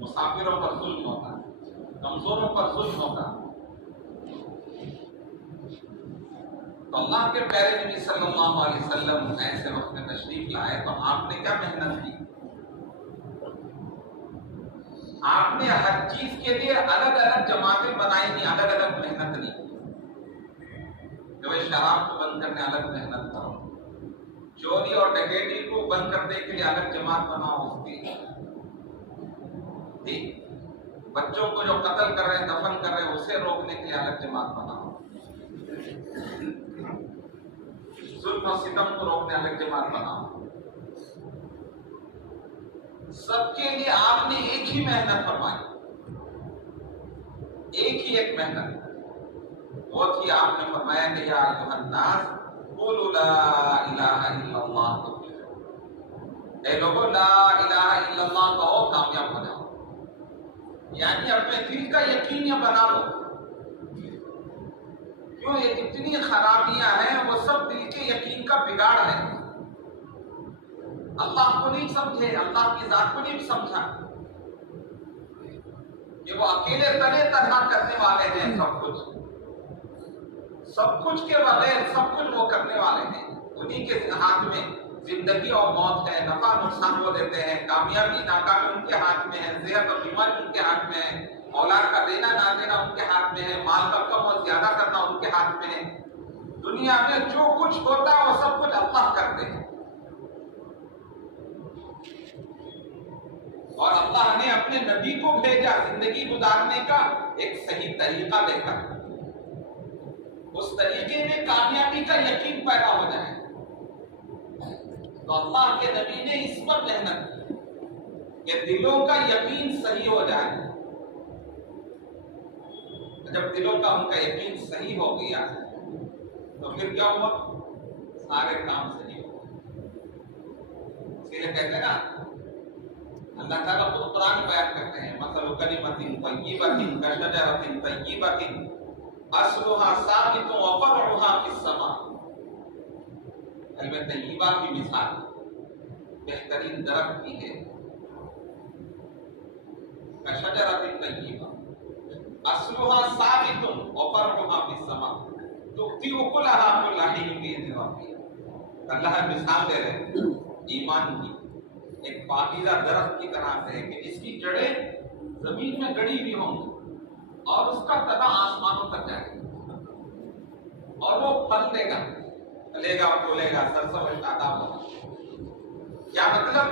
مسافروں پر ظلم ہوتا، کمزوروں پر ظلم ہوتا. تو اللہ کے پیارے نبی صلی اللہ علیہ وسلم ایسے وقت میں تشریف لائے تو آپ نے کیا محنت کی. آپ نے ہر چیز کے لیے الگ الگ جماعتیں بنائی نہیں، الگ الگ محنت نہیں. شراب کو بند کرنے الگ محنت کرو، چوری اور ڈکیتی کو بند کرنے کے لیے الگ جماعت بناؤ، اس کی بچوں کو جو قتل کر رہے ہیں دفن کر رہے ہیں اسے روکنے کے لیے الگ جماعت بناؤ، ظلم و ستم کو روکنے الگ جماعت بناؤ. سب کے لیے آپ نے ایک ہی محنت فرمائی، ایک محنت. وہ تھی آپ نے فرمایا کہ یا ایھا الناس قولوا لا الہ الا اللہ، اے لوگوں لا الہ الا اللہ کہو کامیاب ہو جاؤ. یعنی اپنے دل کا یقین یہ بنا لو. کیوں یہ جتنی خرابیاں ہیں وہ سب دل کے یقین کا بگاڑ ہے. اللہ کو نہیں سمجھے، اللہ کی ذات کو نہیں سمجھا کہ وہ اکیلے تنہا کرنے والے ہیں. سب کچھ کے بغیر سب کچھ وہ کرنے والے ہیں. انہی کے ہاتھ میں زندگی اور موت ہے، نفع نقصان وہ دیتے ہیں، کامیابی ناکامی ان کے ہاتھ میں ہے، صحت اور بیماری ان کے ہاتھ میں ہے، اولاد کا دینا نہ دینا ان کے ہاتھ میں ہے، مال کا کم اور زیادہ کرنا ان کے ہاتھ میں ہے. دنیا میں جو کچھ ہوتا ہے وہ سب کچھ اللہ کرتے ہیں. اور اللہ نے اپنے نبی کو بھیجا زندگی گزارنے کا ایک صحیح طریقہ دے کر، اس طریقے میں کامیابی کا یقین پیدا ہو جائے. تو اللہ کے نبی نے اس پر محنت کی کہ دلوں کا یقین صحیح ہو جائے. جب دلوں کا ان کا یقین صحیح ہو گیا تو پھر کیا ہوا؟ سارے کام صحیح ہو گئے. اسی لیے کہتے ہیں نا، اللہ تعالیٰ خود قرآن بیان کرتے ہیں مثل کلمۃ طیبۃ کشجرۃ طیبۃ اصلها ثابت وفرعها فی السماء. کلمہ طیبہ کی مثال بہترین درخت کی ہے. کشجرۃ طیبہ اصلها ثابت وفرعها فی السماء تؤتی اکلها کل حین بإذن ربها. اللہ مثال دے رہے ہیں ایمان کی ایک پاکیزہ درخت کی طرح سے کہ جس کی جڑیں زمین میں گڑی ہوئی ہوں گی اور اس کا تنا آسمانوں تک جائے گا اور وہ پھل دے گا، پھلے گا، پھولے گا، سرسبز و شاداب ہوگا. کیا مطلب؟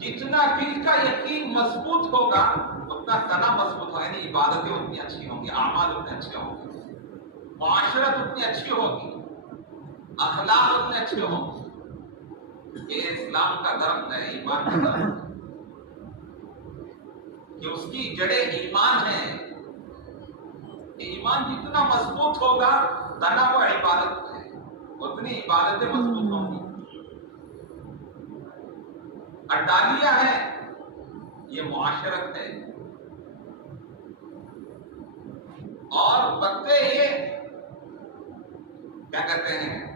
جتنا دل کا یقین مضبوط ہوگا اتنا تنا مضبوط ہوگا، یعنی عبادتیں اتنی اچھی ہوں گی، اعمال اتنے اچھے ہوں گے، معاشرت اتنی اچھی ہوگی، اخلاق اتنے اچھے ہوں گے. یہ اسلام کا درخت ہے، ایمان کا درخت ہے کہ اس کی جڑیں ایمان ہیں. ایمان جتنا مضبوط ہوگا تنا وہ عبادت ہے، اتنی عبادتیں مضبوط ہوں گی. اور ڈالیاں ہیں، یہ معاشرت ہے، اور پتے یہ کیا کہتے ہیں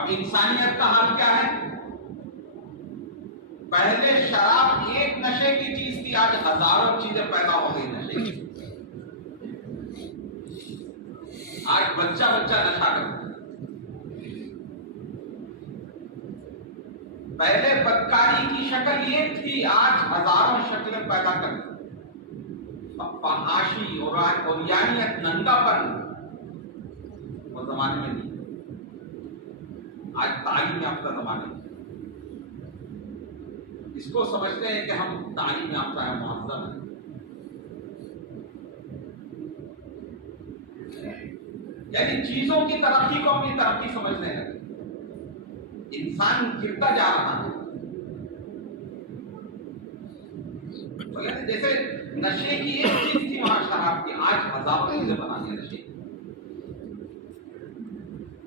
اب انسانیت کا حال کیا ہے؟ پہلے شراب ایک نشے کی چیز تھی، آج ہزاروں چیزیں پیدا ہو گئی نشے کی۔ آج بچہ نشہ کرتا ہے۔ پہلے بدکاری کی شکل یہ تھی، آج ہزاروں شکلیں پیدا کر دی۔ فحاشی اور اوریانیت، ننگا پن وہ زمانے میں نہیں، آج تعلیم یافتہ زمانے میں۔ اس کو سمجھتے ہیں کہ ہم تعلیم یافتہ ہے، مہذب ہے۔ یعنی چیزوں کی ترقی کو اپنی ترقی سمجھنے لگے۔ انسان گرتا جا رہا ہے۔ جیسے نشے کی ایک چیز تھی وہاں شراب کی، آج ہزاروں چیزیں بنا دی نشے کی۔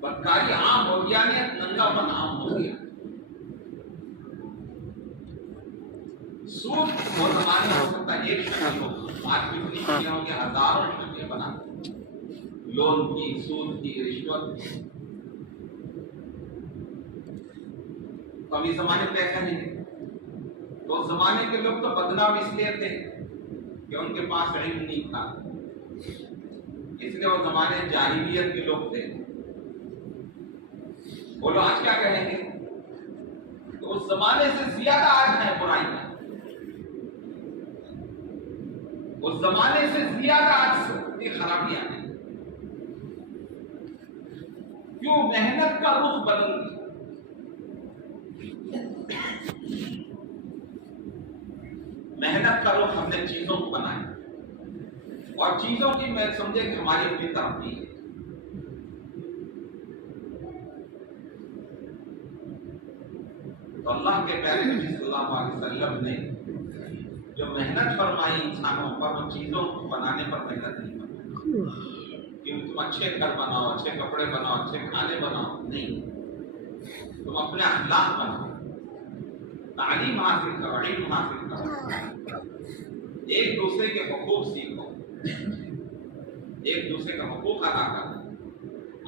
بدکاری عام ہو گیا، ننگا پن عام ہو گیا۔ سود وہ زمانے ہو سکتا ہے ایک شکل ہو، آج کتنی شکلیں ہوں گی، ہزاروں شکلیں بنا دی، لون کی، سود کی، رشوت کی۔ کبھی زمانے پہ ایسا نہیں ہے۔ تو زمانے کے لوگ تو بدنام اس لیے تھے کہ ان کے پاس علم نہیں تھا، اس لیے وہ زمانے جاہلیت کے لوگ تھے۔ بولو آج کیا کہیں گے؟ تو اس زمانے سے زیادہ آج ہے برائی میں، اس زمانے سے زیادہ آج کی خرابیاں ہیں۔ کیوں؟ محنت کا رخ بدل گیا۔ محنت کا رخ ہم نے چیزوں کو بنایا، اور چیزوں کی میں سمجھے کہ ہماری اپنی ترقی ہے۔ تو اللہ کے پیارے نبی صلی اللہ علیہ وسلم نے جو محنت فرمائی انسانوں پر، وہ چیزوں کو بنانے پر محنت نہیں فرمائی کہ تم اچھے گھر بناؤ، اچھے کپڑے بناؤ، اچھے کھانے بناؤ، نہیں، تم اپنے اخلاق بناؤ، تعلیم حاصل کرو، علم حاصل کرو، ایک دوسرے کے حقوق سیکھو، ایک دوسرے کا حقوق ادا کرو،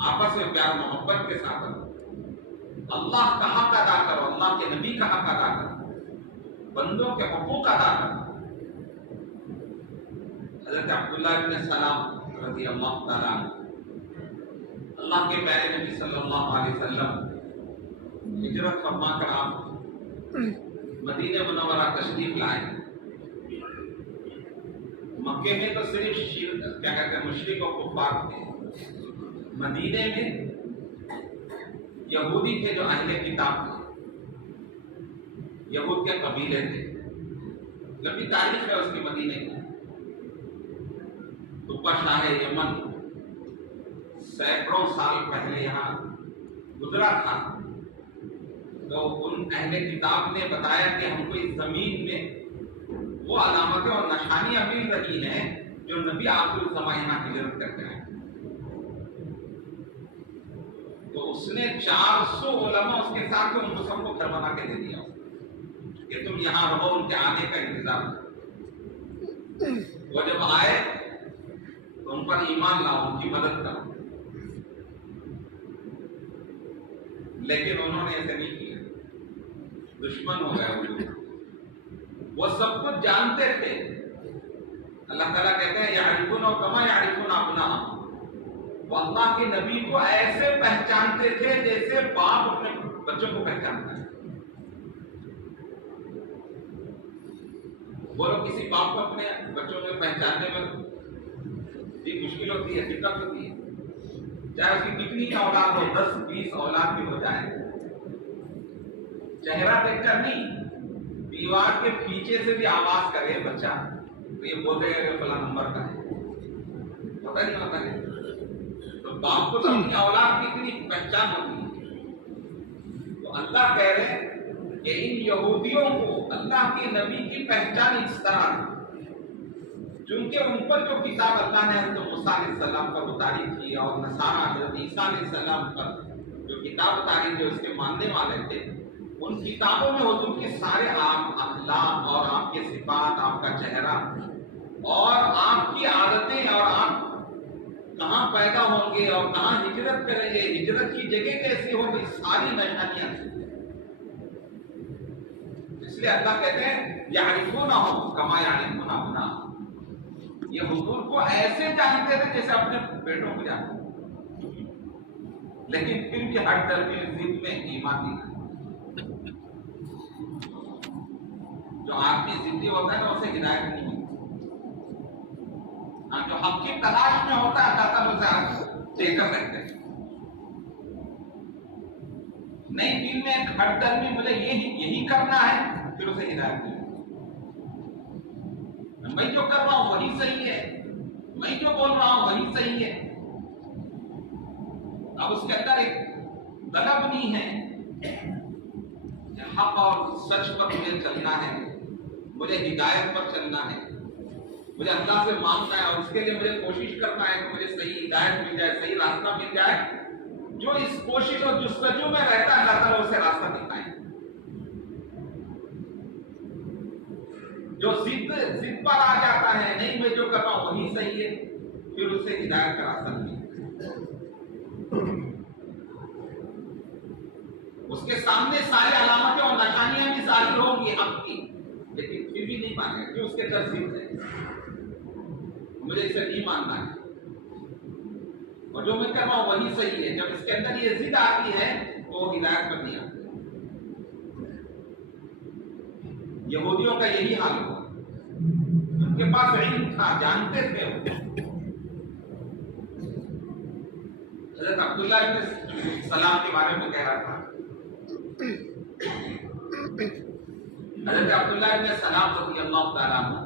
آپس میں پیار محبت کے ساتھ رہو، اللہ کا حق ادا کرو، اللہ کے نبی کا حق ادا کرو، بندوں کے حقوق ادا کرو۔ حضرت عبداللہ بن سلام رضی اللہ تعالیٰ عنہ، اللہ کے پیارے نبی صلی اللہ علیہ وسلم ہجرت فرما کر آپ مدینہ منورہ تشریف لائے۔ مکے میں تو صرف کیا کہتے ہیں مشرک و کفار تھے، مدینے میں یہودی تھے جو اہل کتاب تھے، یہود کے قبیلے تھے، لمبی تاریخ ہے اس کی مدینے کی۔ تقوی شاہ یمن سینکڑوں سال پہلے یہاں گزرا تھا، تو ان اہل کتاب نے بتایا کہ ہم کو اس زمین میں وہ علامتیں اور نشانیاں مل رہی ہیں جو نبی آخر الزمان یہاں ہجرت کرتے ہیں۔ تو اس نے 400 علماء اس کے ساتھ ان کو سب کو گھر بنا کے دے دیا کہ تم یہاں رہو، ان کے آنے کا انتظار کرو، وہ جب آئے تو ان پر ایمان لاؤ، ان کی مدد کرو۔ لیکن انہوں نے ایسے نہیں کیا، دشمن ہو گئے۔ وہ سب کچھ جانتے تھے۔ اللہ تعالیٰ کہتے ہیں یعرفون کما یعرفون ابناءہم، وہ اللہ کے نبی کو ایسے پہچانتے تھے جیسے باپ اپنے بچوں کو پہچانتا ہے۔ وہ لوگ کسی باپ کو اپنے بچوں کو پہچاننے میں بھی مشکل ہوتی ہے، دقت ہوتی ہے، چاہے اس کی کتنی کا اولاد ہو، 10-20 اولاد بھی ہو جائے، چہرہ دیکھ کر نہیں، دیوار کے پیچھے سے بھی آواز کرے بچہ تو یہ بولے گا کہ فلاں نمبر کا ہے، پتہ نہیں ہوتا ہے۔ تو باپ کو تو اپنی اولاد کی اتنی پہچان ہوتی ہے۔ تو اللہ کہہ رہے کہ ان یہودیوں کو اللہ کے نبی کی پہچان اس طرح، چونکہ ان پر جو کتاب اللہ نے حضرت موسیٰ علیہ السلام پر اتاری تھی اور نصارہ حضرت عیسیٰ علیہ السلام پر جو کتاب اتاری تھی اس کے ماننے والے تھے، ان کتابوں میں حضور کے سارے آپ اخلاق اور آپ کے صفات، آپ کا چہرہ اور آپ کی عادتیں اور آپ کہاں پیدا ہوں گے اور کہاں ہجرت کریں گے، ہجرت کی جگہ کیسی ہوگی، ساری نشانیاں۔ اس لیے اللہ کہتے ہیں یعرفونہم کما یعرفون ابناءہم، یہ حضور کو ایسے جانتے تھے جیسے اپنے بیٹوں کو جانتے، لیکن پھر بھی ہر درمی ضد میں ایمان نہیں۔ جو آدمی ضدی ہوتا ہے نا اسے ہدایت نہیں ملتی، جو حق کی تلاش میں ہوتا ہے اللہ تعالیٰ اسے آپ دے کر رکھتے ہیں۔ نہیں، دل میں ایک ہر درمی مجھے یہی کرنا ہے، پھر اسے ہدایت نہیں ملتی۔ میں جو کر رہا ہوں وہی صحیح ہے، میں جو بول رہا ہوں وہی صحیح ہے، اب اس کے اندر ایک طلب نہیں ہے کہ حق اور سچ پر مجھے چلنا ہے، مجھے ہدایت پر چلنا ہے، مجھے اللہ سے مانگنا ہے، اور اس کے لیے مجھے کوشش کرنا ہے کہ مجھے صحیح ہدایت مل جائے، صحیح راستہ مل جائے۔ جو اس کوشش اور جستجو میں رہتا ہے اللہ تعالیٰ اسے راستہ دکھائے۔ جو ضد پر آ جاتا ہے، نہیں میں جو کر رہا ہوں وہی صحیح ہے، پھر اسے ہدایت کا راستہ نہیں۔ اس کے سامنے ساری علامتیں اور نشانیاں بھی ظاہر ہوں گی حق کی، لیکن پھر بھی نہیں مانے گا، اس کے اندر ضد ہے، مجھے اسے نہیں ماننا ہے، اور جو میں کر رہا ہوں وہی صحیح ہے۔ جب اس کے اندر یہ ضد آتی ہے تو وہ ہدایت پر نہیں آتی۔ یہودیوں کا یہی حال ہوا، ان کے پاس علم تھا، جانتے تھے وہ۔ حضرت عبداللہ ابن سلام کے بارے میں کہہ رہا تھا، حضرت عبداللہ ابن سلام رضی اللہ تعالیٰ عنہ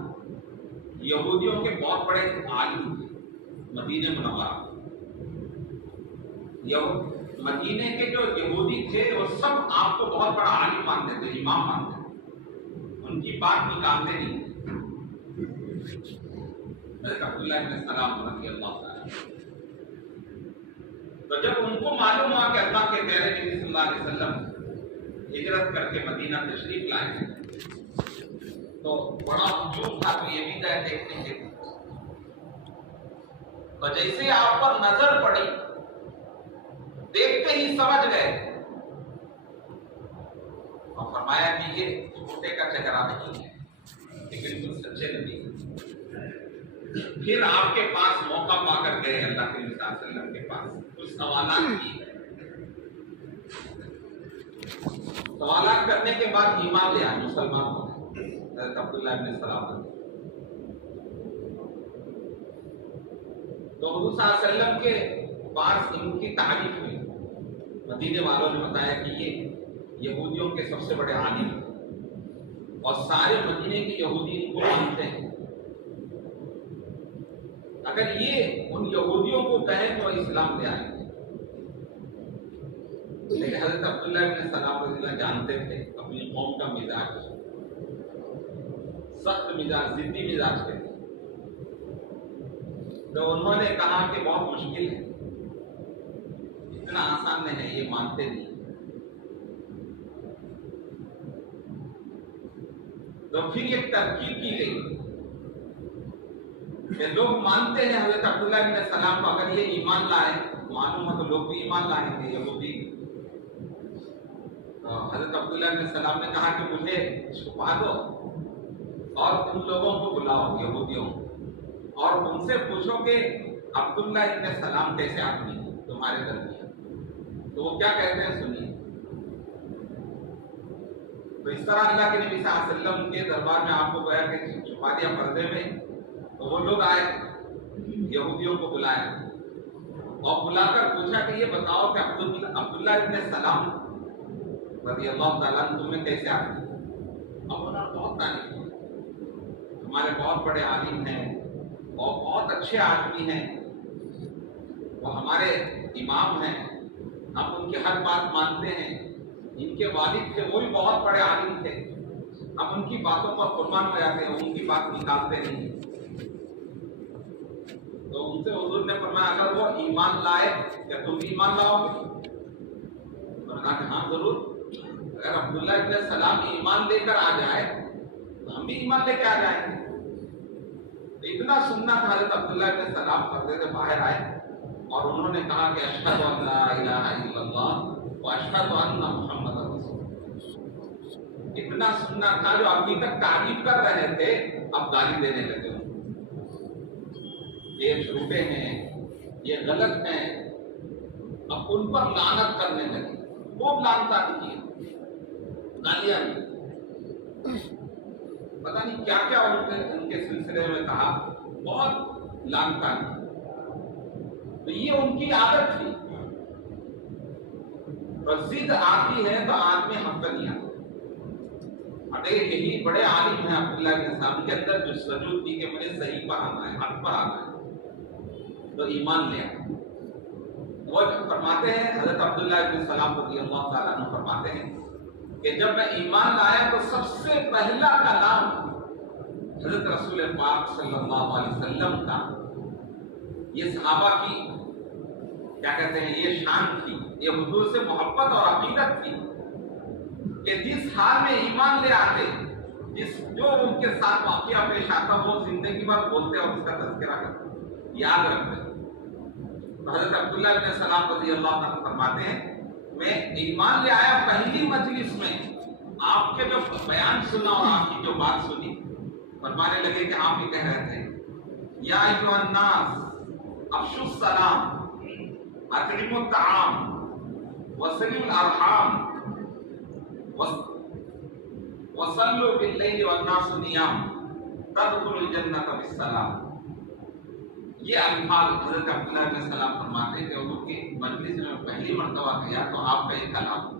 یہودیوں کے بہت بڑے عالم تھے۔ مدینہ منورہ، مدینے کے جو یہودی تھے وہ سب آپ کو بہت بڑا عالم مانتے تھے، امام مانتے تھے، ان کی بات نکالتے نہیں تھے۔ حضرت عبداللہ ابن سلام رضی اللہ تعالیٰ، تو جب ان کو معلوم ہوا کہ اللہ کے پیارے نبی صلی اللہ علیہ وسلم ہجرت کر کے مدینہ تشریف لائے ہیں، تو بڑا ہجوم تھا، تو یہ بھی گئے دیکھنے کے لیے۔ تو جیسے آپ پر نظر پڑی، دیکھتے ہی سمجھ گئے، اور فرمایا کہ یہ چھوٹے کا چہرہ نہیں ہے، یہ بالکل سچے نبی ہیں۔ پھر آپ کے پاس موقع پا کر گئے اللہ کے نبی صلی اللہ علیہ وسلم کے پاس، کچھ سوالات کی، سوالات کرنے کے بعد ایمان لے آئے، مسلمان ہو گئے حضرت عبداللہ ابن سلام۔ تو حضور صلی اللہ علیہ وسلم کے پاس ان کی تعریف ہوئی، مدینے والوں نے بتایا کہ یہ یہودیوں کے سب سے بڑے عالم ہیں، اور سارے مدینے کے یہودی ان کو مانتے ہیں، اگر یہ ان یہودیوں کو کہیں تو اسلام لے آئیں گے۔ لیکن حضرت عبداللہ ابن سلام رضی اللہ جانتے تھے اپنی قوم کا مزاج، سخت مزاج، ضدی مزاج کے تھے، تو انہوں نے کہا کہ بہت مشکل ہے، اتنا آسان نہیں ہے، یہ مانتے نہیں۔ تو پھر یہ ترکیب کی گئی کہ لوگ مانتے ہیں حضرت عبداللہ ابن سلام کو، اگر یہ ایمان لائے، معلوم ہے تو لوگ بھی ایمان لائیں گے یہودی۔ حضرت عبداللہ ابن سلام نے کہا کہ مجھے چھپا دو اور ان لوگوں کو بلاؤ یہودیوں، اور ان سے پوچھو کہ عبداللہ ابن سلام کیسے آدمی ہے تمہارے درمیان، تو وہ کیا کہتے ہیں سنیے۔ تو اس طرح اللہ کے نبی صلی اللہ علیہ وسلم کے دربار میں آپ کو گویا کہ چھپا دیا پردے میں، تو وہ لوگ آئے، یہودیوں کو بلایا اور بلا کر پوچھا کہ یہ بتاؤ کہ عبداللہ ابن سلام رضی اللہ تعالیٰ تمہیں کیسے آتی؟ اب انہوں نے بہت تعریف کی، ہمارے بہت بڑے عالم ہیں اور بہت اچھے آدمی ہیں، وہ ہمارے امام ہیں، ہم ان کی ہر بات مانتے ہیں، ان کے والد تھے وہ بھی بہت بڑے عالم تھے، ہم ان کی باتوں پر قربان ہو جاتے ہیں، ان کی بات نکالتے نہیں۔ تو ان سے حضور نے فرمایا اگر وہ ایمان لائے کیا تم ایمان لاؤ گے؟ انہوں نے کہا کہ ہاں ضرور، اگر عبداللہ ابن سلام ایمان لے کر آ جائے تو ہم بھی ایمان لے کے آ جائیں گے۔ اتنا سننا تھا، حضرت عبداللہ ابن سلام پردے سے باہر آئے اور انہوں نے کہا کہ اشہد ان لا الہ الا اللہ و اشہد ان محمد رسول اللہ. اتنا سننا تھا جو ابھی تک تعریف کر رہے تھے اب گالی دینے لگے. یہ جھوٹے ہیں، یہ غلط ہیں، اب ان پر لعنت کرنے لگے. خوب لعنت کی گالیاں دی. پتہ نہیں کیا کیا ان کے سلسلے میں کہا، بہت لعنت کی. تو یہ ان کی عادت تھی. ضد آتی ہے تو آدمی حق نہیں آتا. اگر یہی بڑے عالم ہیں عبداللہ بن سلام کے اندر جو سجود تھی کہ مجھے صحیح پر آنا ہے، حق پر آنا ہے، تو ایمان لے آئے. وہ فرماتے ہیں حضرت عبداللہ بن سلام رضی اللہ تعالیٰ عنہ فرماتے ہیں کہ جب میں ایمان لایا تو سب سے پہلا کلام حضرت رسول پاک صلی اللہ علیہ وسلم کا. یہ صحابہ کی کیا کہتے ہیں، یہ شان تھی، یہ حضور سے محبت اور عقیدت تھی کہ جس حال میں ایمان لے آتے، جو ان کے ساتھ واقعہ پیش آتا وہ زندگی بھر بولتے اور اس کا تذکرہ کرتے، یاد رکھتے. حضرت عبداللہ بن سلام رضی اللہ عنہ فرماتے ہیں میں ایمان لے آیا پہلی مجلس میں، آپ کے جو بیان سنا اور آپ کی جو بات سنی، فرمانے لگے کہ آپ ہی کہہ رہے تھے یا ایھا الناس افشوا السلام اطعموا الطعام وصلوا الارحام وصلوا باللیل والناس نیام تدخلوا الجنۃ بالسلام. یہ الفاظ حضرت عبداللہ بن سلام فرماتے ہیں کہ حضور کی مجلس میں پہلی مرتبہ گیا تو آپ کا ایک کلام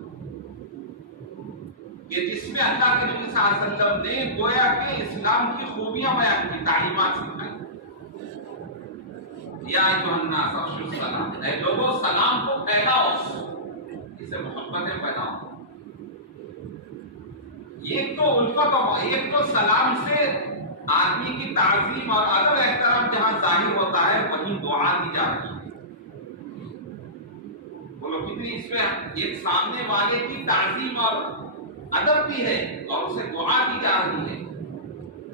کہ جس میں اللہ کے نبی صلی اللہ علیہ وسلم نے گویا کہ اسلام کی خوبیاں بیان کی، تعلیمات سکھائی. یا ایھا الناس افشوا السلام، اے لوگوں سلام کو پھیلاؤ، اسے محبتیں پھیلاؤ. ایک تو الفت اور ایک تو سلام سے آدمی کی تعظیم اور ادب احترام جہاں ظاہر ہوتا ہے وہیں دعا دی جا رہی ہے. بولو کتنی اس میں ایک سامنے والے کی تعظیم اور ادب بھی ہے اور اسے دعا دی جا رہی ہے.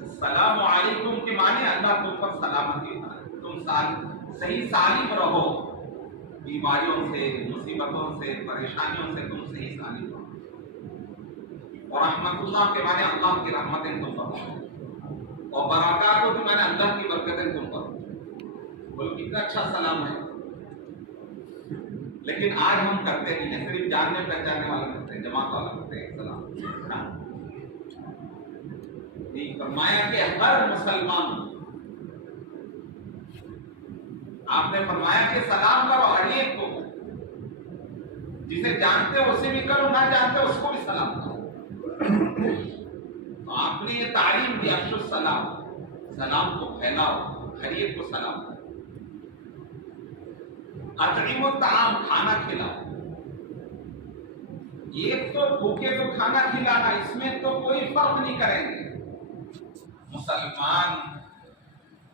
السلام علیکم کے معنی اللہ تم پر سلامتی بنائے، تم صحیح سالم رہو، بیماریوں سے، مصیبتوں سے، پریشانیوں سے تم صحیح سالم رہو. اور رحمت اللہ کے معنی اللہ کی رحمتیں تم پر ہوں، اور برکاتوں کے معنی اللہ کی برکتیں تم پر ہوں. بولو کتنا اچھا سلام ہے. لیکن آج ہم کرتے نہیں ہیں، صرف جاننے پہچاننے والا کرتے ہیں، جماعت والا کرتے ہیں سلام. فرمایا کہ ہر مسلمان، آپ نے فرمایا کہ سلام کرو ہر ایک کو، جسے جانتے ہو اسے بھی کرو، نہ جانتے اس کو بھی سلام کرو. تو آپ نے یہ تعلیم دی افشوا السلام، سلام کو پھیلاؤ، ہر ایک کو سلام کرو. اطعموا الطعام، کھانا کھلاؤ. ایک تو بھوکے کو کھانا کھلانا، اس میں تو کوئی فرق نہیں کریں گے. مسلمان،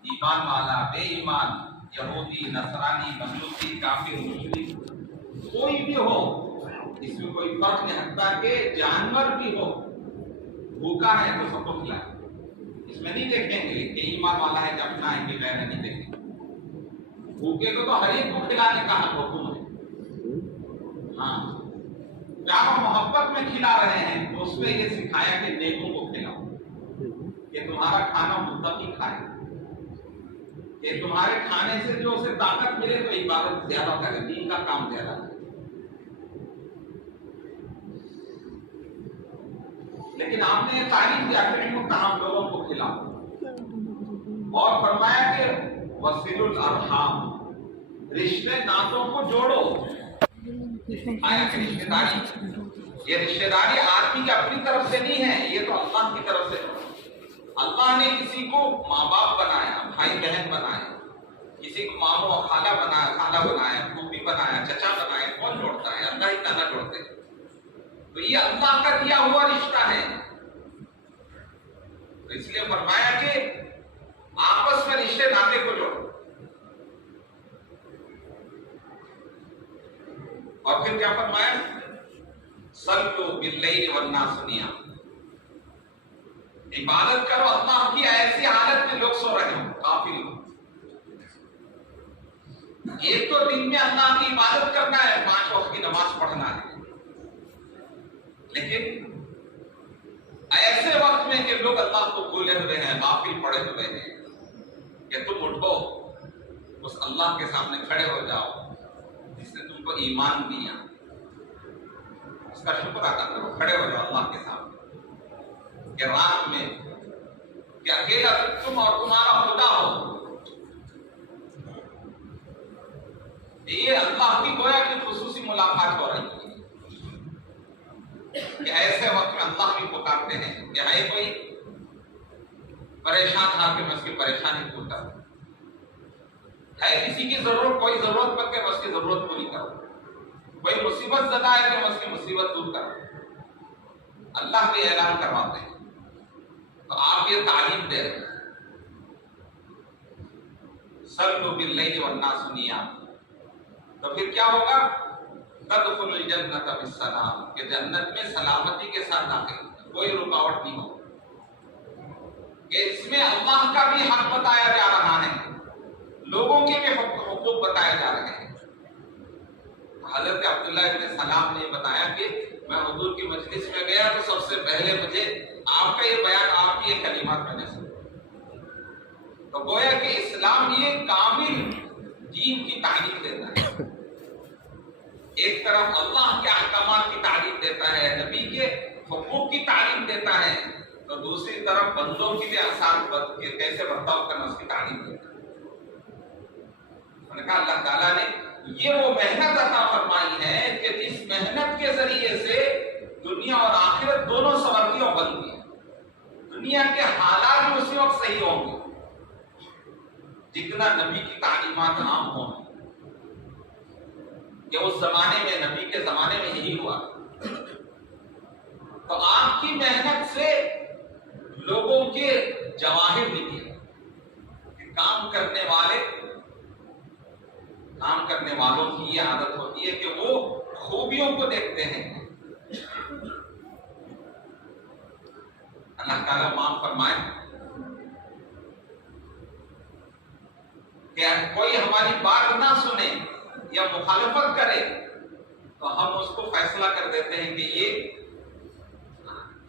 ایمان والا، بے ایمان، یہودی، نصرانی، مجوسی، کافر، مشرک، کوئی بھی ہو، اس میں کوئی فرق نہیں. حتیٰ کہ جانور بھی ہو، بھوکا ہے تو سب کو کھلائے. اس میں نہیں دیکھیں گے کہ ایمان والا ہے کہ اپنا ہے کہ غیر نہیں دیکھیں گے. بھوکے کو تو ہر ایک کو کھلانے کا حکم ہے. ہاں، پیار و محبت میں کھلا رہے ہیں تو اس میں یہ سکھایا کہ نیکوں کو کھلاؤ، کہ تمہارا کھانا متقی کھائے، کہ تمہارے کھانے سے جو اسے طاقت ملے تو عبادت زیادہ کرے، دین کا کام زیادہ کرے. لیکن آپ نے یہ تعلیم دیا کہ تمام لوگوں کو کھلاؤ، اور فرمایا کہ وصلوا الارحام، رشتے ناتوں کو جوڑو. آیا کہ رشتے داری، یہ رشتے داری آدمی کی اپنی طرف سے نہیں ہے، یہ تو اللہ کی طرف سے. اللہ نے کسی کو ماں باپ بنایا، بھائی بہن بنایا، کسی کو ماموں اور خالہ بنایا، خالہ بنایا، پھوپھی بنایا، چچا بنایا. کون جوڑتا ہے؟ اللہ ہی تعالیٰ جوڑتے ہیں. تو یہ اللہ کا دیا ہوا رشتہ ہے. تو اس لیے فرمایا کہ آپس میں رشتے ناطے کو جوڑو. اور پھر کیا فرمایا؟ صلوا باللیل والناس نیام، عبادت کرو اللہ کی ایسی حالت میں لوگ سو رہے ہوں، غافل ہوں. ایک تو دن میں اللہ کی عبادت کرنا ہے، 5 وقت کی نماز پڑھنا ہے، لیکن ایسے وقت میں کہ لوگ اللہ کو بھولے ہوئے ہیں، غافل پڑے ہوئے ہیں، کہ تم اٹھو اس اللہ کے سامنے کھڑے ہو جاؤ جس نے تم کو ایمان دیا، اس کا شکر ادا کرو، کھڑے ہو جاؤ اللہ کے سامنے کہ رات میں کہ اکیلا تم اور تمہارا خدا ہو۔ یہ اللہ کی گویا کی خصوصی ملاقات ہو رہی ہے کہ ایسے وقت میں اللہ بھی پکارتے ہیں کہ ہے کوئی پریشان تھا کہ میں اس کی پریشانی دور کروں، ہے کسی کی ضرورت، کوئی ضرورت پر کہ میں اس کی ضرورت پوری کروں، کوئی مصیبت زدہ ہے کہ میں اس کی مصیبت دور کروں، اللہ بھی اعلان کرواتے ہیں۔ تو آپ یہ تعلیم دے رہے ہیں صلوا باللیل والناس نیام، تو پھر کیا ہوگا؟ تدخل الجنت بالسلام، کہ جنت میں سلامتی کے ساتھ داخل، کوئی رکاوٹ نہیں ہو، کہ اس میں اللہ کا بھی حق بتایا جا رہا ہے، لوگوں کے بھی حقوق بتائے جا رہے ہیں۔ حضرت عبداللہ ابن سلام نے بتایا کہ میں حضور کی مجلس میں گیا تو سب سے پہلے مجھے آپ کا یہ بیان، آپ کی یہ کلمات میں نے سنا، تو گویا کہ اسلام یہ کامل دین کی تعلیم دیتا ہے، ایک طرف اللہ کے احکامات کی تعلیم دیتا ہے، نبی کے حقوق کی تعلیم دیتا ہے، تو دوسری طرف بندوں کی بھی آسان کیسے برتاؤ کرنا اس کی تعلیم دیتا ہے۔ میں نے کہا اللہ تعالیٰ نے یہ وہ محنت عطا فرمائی ہے کہ جس محنت کے ذریعے سے دنیا اور آخرت دونوں سنورتی اور بنتی ہے، دنیا کے حالات بھی اسی وقت صحیح ہوں گے جتنا نبی کی تعلیمات عام ہوں، کہ اس زمانے میں نبی کے زمانے میں یہی ہوا۔ تو آپ کی محنت سے لوگوں کے جواہر نکلے، کہ کام کرنے والوں کی یہ عادت ہوتی ہے کہ وہ خوبیوں کو دیکھتے ہیں۔ اللہ تعالیٰ معاف فرمائے کہ کوئی ہماری بات نہ سنے یا مخالفت کرے تو ہم اس کو فیصلہ کر دیتے ہیں کہ یہ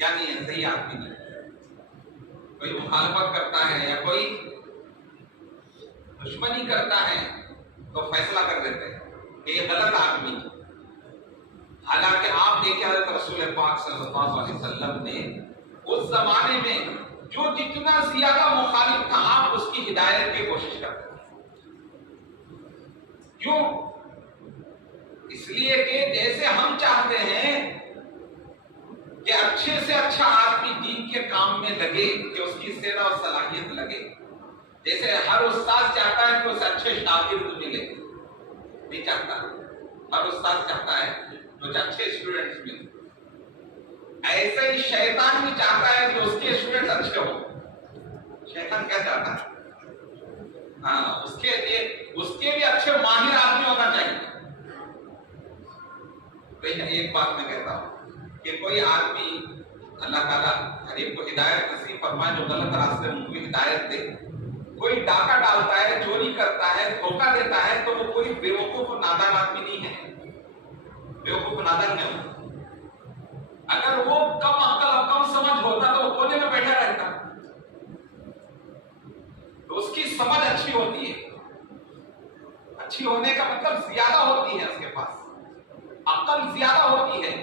یعنی صحیح آدمی نہیں، کوئی مخالفت کرتا ہے یا کوئی دشمنی کرتا ہے تو فیصلہ کر دیتے ہیں کہ یہ غلط آدمی ہے۔ حالانکہ آپ دیکھیں حضرت رسول پاک صلی اللہ علیہ وسلم نے اس زمانے میں جو جتنا زیادہ مخالف تھا آپ اس کی ہدایت کی کوشش کرتے تھے۔ کیوں؟ اس لیے کہ جیسے ہم چاہتے ہیں کہ اچھے سے اچھا آدمی دین کے کام میں لگے، کہ اس کی سیرت اور صلاحیت لگے، جیسے ہر استاد چاہتا ہے کہ اسے اچھے شاگرد ملے، نہیں چاہتا، ہر استاد چاہتا ہے کہ اچھے اسٹوڈنٹس ملے، ایسے ہی شیطان بھی چاہتا ہے کہ اس کے اسٹوڈنٹس اچھے ہوں۔ شیطان کیا چاہتا ہے؟ ہاں، اس کے بھی اچھے ماہر آدمی ہونا چاہیے۔ ایک بات میں کہتا ہوں کہ کوئی آدمی، اللہ تعالیٰ ہر ایک کو ہدایت نصیب فرمائے جو غلط راستے میں ان کو ہدایت دے، کوئی ڈاکہ ڈالتا ہے، چوری کرتا ہے، دھوکہ دیتا ہے تو وہ کوئی بیوقوف و نادان آدمی نہیں ہے، بیوقوف و نادان نہیں ہوتا۔ اگر وہ کم عقل اور کم سمجھ ہوتا تو وہ کونے میں بیٹھا رہتا، تو اس کی سمجھ اچھی ہوتی ہے، اچھی ہونے کا مطلب زیادہ ہوتی ہے، اس کے پاس عقل زیادہ ہوتی ہے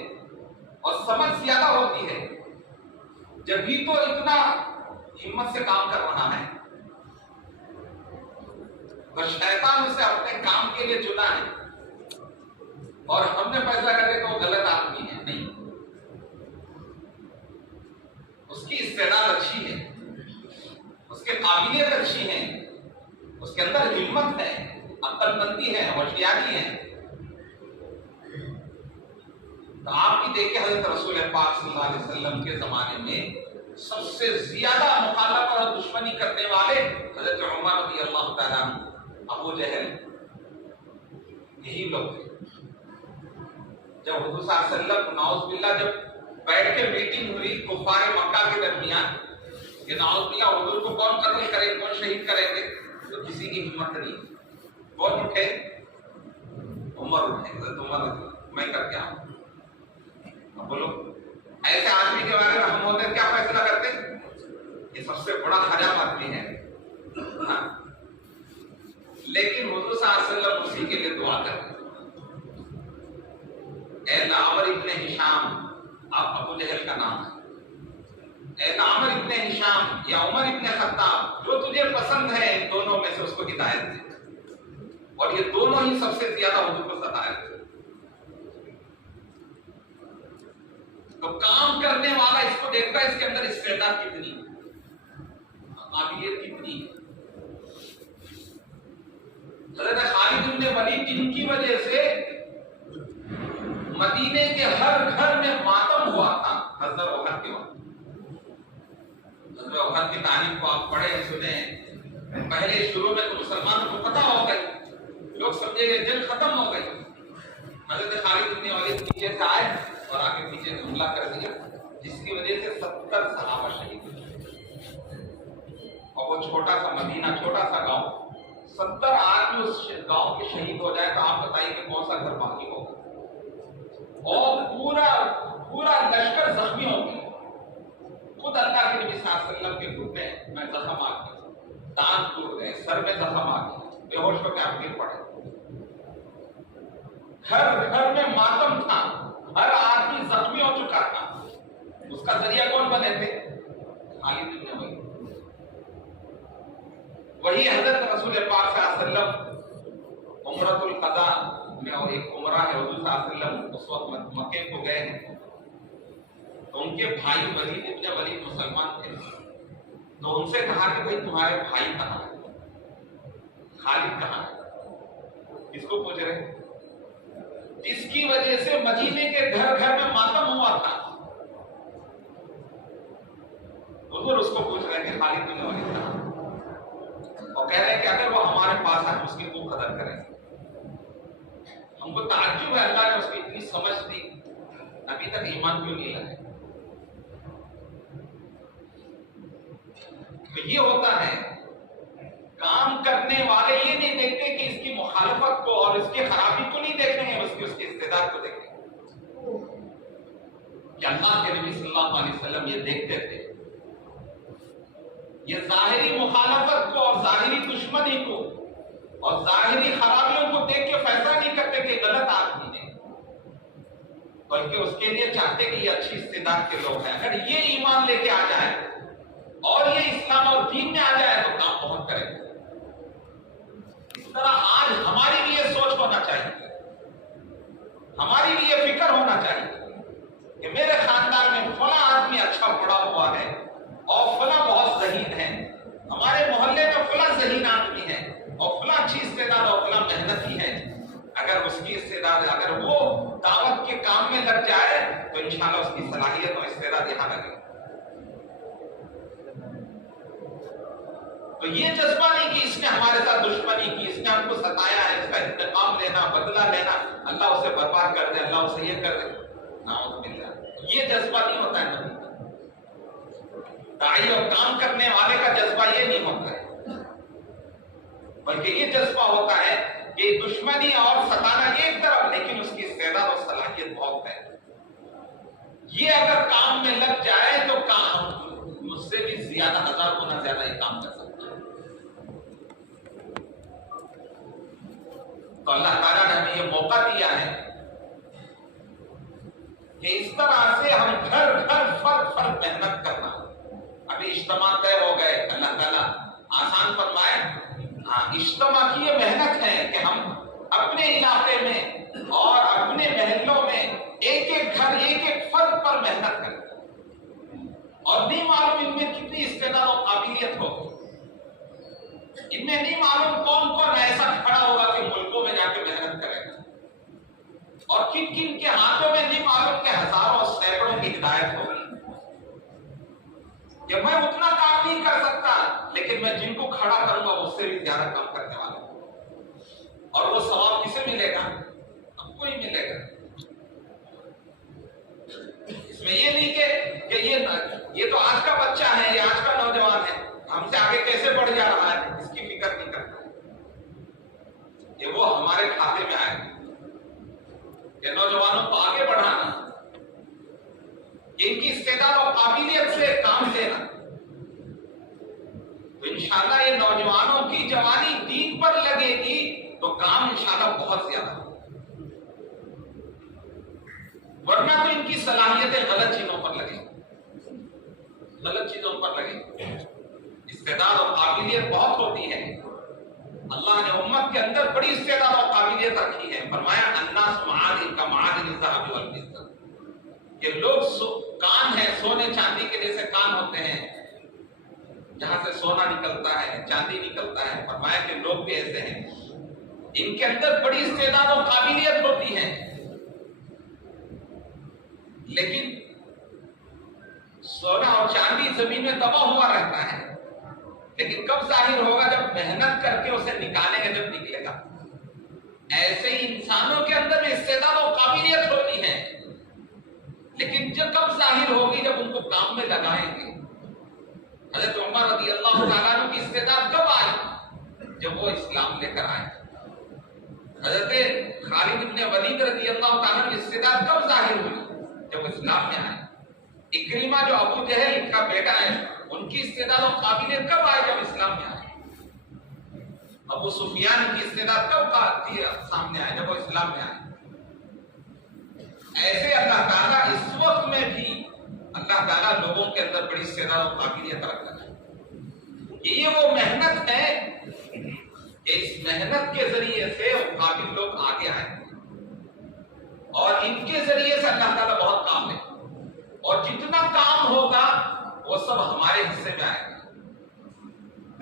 اور سمجھ زیادہ ہوتی ہے، جبھی تو اتنا ہمت سے کام کر رہا ہے۔ تو شیطان اسے اپنے کام کے لیے چنا ہے اور ہم نے فیصلہ کر لیا کہ وہ غلط آدمی ہے۔ نہیں، اس کی استعداد اچھی ہے، اس کے قابلیت اچھی ہے، اس کے اندر ہمت ہے، عقل مندی ہے، ہوشیاری ہے۔ تو آپ بھی دیکھیں حضرت رسول پاک صلی اللہ علیہ وسلم کے زمانے میں سب سے زیادہ مخالفت اور دشمنی کرنے والے حضرت عمر رضی اللہ تعالیٰ عنہ، ابو جہل، یہی لوگ تھے۔ جب حضور صلی اللہ علیہ وسلم نعوذ باللہ جب بیٹھ کے میٹنگ ہوئی کفار مکہ کے درمیان کہ نعوذ باللہ حضور کو کون قتل کرے، کون شہید کریں گے، تو کسی کی ہمت نہیں، کون اٹھے؟ عمر اٹھے، حضرت عمر میں کر کے آؤں. اب بولو ایسے آدمی کے بارے میں ہم ہوتے کیا فیصلہ کرتے؟ یہ سب سے بڑا حجام آدمی ہے. لیکن حضور صلی اللہ علیہ وسلم اسی کے لیے دعا کرتے. اے عمر ابن ہشام، آپ ابو جہل کا نام ہے، اے عمر ابن ہشام یا عمر ابن خطاب، جو تجھے پسند ہے ان دونوں میں سے اس کو ہدایت دے. اور یہ دونوں ہی سب سے زیادہ حضور کو ستائے. تو کام کرنے والا اس کو دیکھتا ہے اس کے اندر استعداد کتنی، قابلیت کتنی. حضرت خالد بن ولید جن کی وجہ سے مدینے کے ہر گھر میں ماتم ہوا تھا حضرت احد کے وقت. حضرت احد کی تاریخ کو آپ پڑھیں سنیں. پہلے شروع میں تو مسلمانوں کو پتہ ہو گئی، لوگ سمجھے گئے جنگ ختم ہو گئی. حضرت خالد بن ولید پیچھے سے آئے اور آگے پیچھے حملہ کر دیا، جس کی وجہ سے 70 صحابہ شہید ہوئے. اور وہ چھوٹا سا مدینہ، چھوٹا سا گاؤں، 70 آدمی اس گاؤں کے شہید ہو جائے تو آپ بتائیے کہ کون سا گھر باقی ہوگا. اور پورا لشکر زخمی ہو گیا. خود اللہ کے نبی صلی اللہ علیہ وسلم کے گھٹنے میں زخم آ گئے، دانت ٹوٹ گئے، سر میں زخم آ گئے، بے ہوش ہو کے آپ گر پڑے. ہر گھر میں ماتم تھا، ہر آدمی زخمی ہو چکا تھا. اس کا ذریعہ کون بنے تھے؟ خالد بن ولید. وہی حضرت رسول پاک صلی اللہ علیہ وسلم عمرۃ القضاء میں، اور ایک عمرہ ہے، حضور صلی اللہ علیہ وسلم اس وقت مکے کو گئے ہیں تو ان کے بھائی ولید ابن ولید مسلمان تھے. تو ان سے کہا کہ بھائی تمہارے بھائی کہاں ہے، خالد کہاں ہے؟ کس کو پوچھ رہے ہیں؟ جس کی وجہ سے مدینے کے گھر گھر میں ماتم ہوا تھا. حضور اس کو پوچھ رہے ہیں کہ خالد بن ولید کہاں، اور کہہ رہے ہیں کہ اگر وہ ہمارے پاس ہے ہم اس کی خوب قدر کریں گے. ہم کو تعجب ہے اللہ نے اس کی اتنی سمجھ دی، ابھی تک ایمان کیوں نہیں لائے. تو یہ ہوتا ہے، کام کرنے والے یہ نہیں دیکھتے کہ اس کی مخالفت کو اور اس کی خرابی کو نہیں دیکھیں گے، اس کی استعداد کو دیکھیں گے. کہ اللہ کے نبی صلی اللہ علیہ وسلم یہ دیکھتے تھے. یہ ظاہری مخالفت کو اور ظاہری دشمنی کو اور ظاہری خرابیوں کو دیکھ کے فیصلہ نہیں کرتے کہ غلط آدمی ہے، بلکہ اس کے لیے چاہتے کہ یہ اچھی استعداد کے لوگ ہیں. اگر یہ ایمان لے کے آ جائے اور یہ اسلام اور دین میں آ جائے تو کام بہت کرے گا. اس طرح آج ہماری بھی یہ سوچ ہونا چاہیے، ہماری بھی یہ فکر ہونا چاہیے کہ میرے خاندان میں فلاں آدمی اچھا پڑھا ہوا ہے اور فلاں بہت ذہین ہے، ہمارے محلے میں فلاں ذہین آدمی ہے اور فلاں اچھی استعداد اور فلاں محنتی ہے. اگر اس کی استعداد، اگر وہ دعوت کے کام میں لگ جائے تو انشاءاللہ اس کی صلاحیت اور استعداد یہاں لگے. تو یہ جذبہ نہیں کہ اس نے ہمارے ساتھ دشمنی کی، اس نے ہم کو ستایا ہے، اس کا انتقام لینا، بدلہ لینا، اللہ اسے برباد کر دے، اللہ اسے یہ کر دے، نعوذ باللہ. یہ جذبہ نہیں ہوتا ہے نبی کا. داعی اور کام کرنے والے کا جذبہ یہ نہیں ہوتا ہے، بلکہ یہ جذبہ ہوتا ہے کہ دشمنی اور ستانا ایک طرف، لیکن اس کی استعداد اور صلاحیت بہت ہے. یہ اگر کام میں لگ جائے تو کام مجھ سے بھی زیادہ، 1000 گنا زیادہ یہ کام کر سکتا ہے. تو اللہ تعالیٰ نے ہمیں یہ موقع دیا ہے کہ اس طرح سے ہم گھر گھر فرد محنت کرنا. ابھی اجتماع طے ہو گئے، اللہ تعالیٰ آسان فرمائے. اجتماع کی یہ محنت ہے کہ ہم اپنے علاقے میں اور اپنے محلوں میں ایک ایک گھر، ایک ایک فرد پر محنت کریں. اور نہیں معلوم ان میں کتنی استعداد و قابلیت ہو، ان میں نہیں معلوم کون کون ایسا کھڑا ہوگا کہ ملکوں میں جا کے محنت کرے گا، اور کن کن کے ہاتھوں میں نہیں معلوم کہ ہزاروں اور سینکڑوں کی ہدایت ہوگی. کہ میں اتنا کام نہیں کر سکتا، لیکن میں جن کو کھڑا کروں گا اس سے بھی زیادہ کام کرنے والا ہوں. اور وہ ثواب کسے ملے گا؟ ہم کو ہی ملے گا. اس میں یہ نہیں کہ یہ تو آج کا بچہ ہے، یہ آج کا نوجوان ہے، ہم سے آگے کیسے بڑھ جا رہا ہے، اس کی فکر نہیں کرتا. ہمارے کھاتے میں آئے کہ نوجوانوں کو آگے بڑھانا، ان کی استعداد اور قابلیت سے کام لینا، تو انشاءاللہ یہ نوجوانوں کی جوانی دین پر لگے گی تو کام انشاءاللہ بہت زیادہ ہوگا، ورنہ تو ان کی صلاحیتیں غلط چیزوں پر لگیں، غلط چیزوں پر لگیں۔ استعداد اور قابلیت بہت ہوتی ہے، اللہ نے امت کے اندر بڑی استعداد اور قابلیت رکھی ہے۔ فرمایا الناس معادن کا معادن الذهب والفضة، کہ لوگ کان ہیں، سونے چاندی کے جیسے کان ہوتے ہیں، جہاں سے سونا نکلتا ہے، چاندی نکلتا ہے۔ فرمایا کہ لوگ بھی ایسے ہیں، ان کے اندر بڑی استعداد اور قابلیت ہوتی ہے، لیکن سونا اور چاندی زمین میں دبا ہوا رہتا ہے، لیکن کب ظاہر ہوگا؟ جب محنت کر کے اسے نکالیں گے، جب نکلے گا۔ ایسے ہی انسانوں کے اندر استعداد اور قابلیت ہوتی ہے، لیکن جب کب ظاہر ہوگی؟ جب ان کو کام میں لگائیں گے۔ حضرت عمر رضی اللہ تعالیٰ عنہ کی استعداد کب آئی؟ جب وہ اسلام لے کر آئے۔ حضرت خالد بن ولید رضی اللہ تعالیٰ کی استعداد کب ظاہر ہوئی؟ جب اسلام میں آئے۔ اکرمہ جو ابو جہل کا بیٹا ہے، ان کی استعداد اور قابلیت کب آئی؟ جب اسلام میں آئے۔ ابو سفیان کی استعداد کب سامنے آئے؟ جب وہ اسلام میں آئے۔ ایسے اللہ تعالیٰ اس وقت میں بھی اللہ تعالیٰ لوگوں کے اندر بڑی استعداد اور قابلیت رکھتا ہے۔ یہ وہ محنت ہے کہ اس محنت کے ذریعے سے وہ قابل لوگ آگے آئے، اور ان کے ذریعے سے اللہ تعالیٰ بہت کام ہے، اور جتنا کام ہوگا وہ سب ہمارے حصے میں آئے گا۔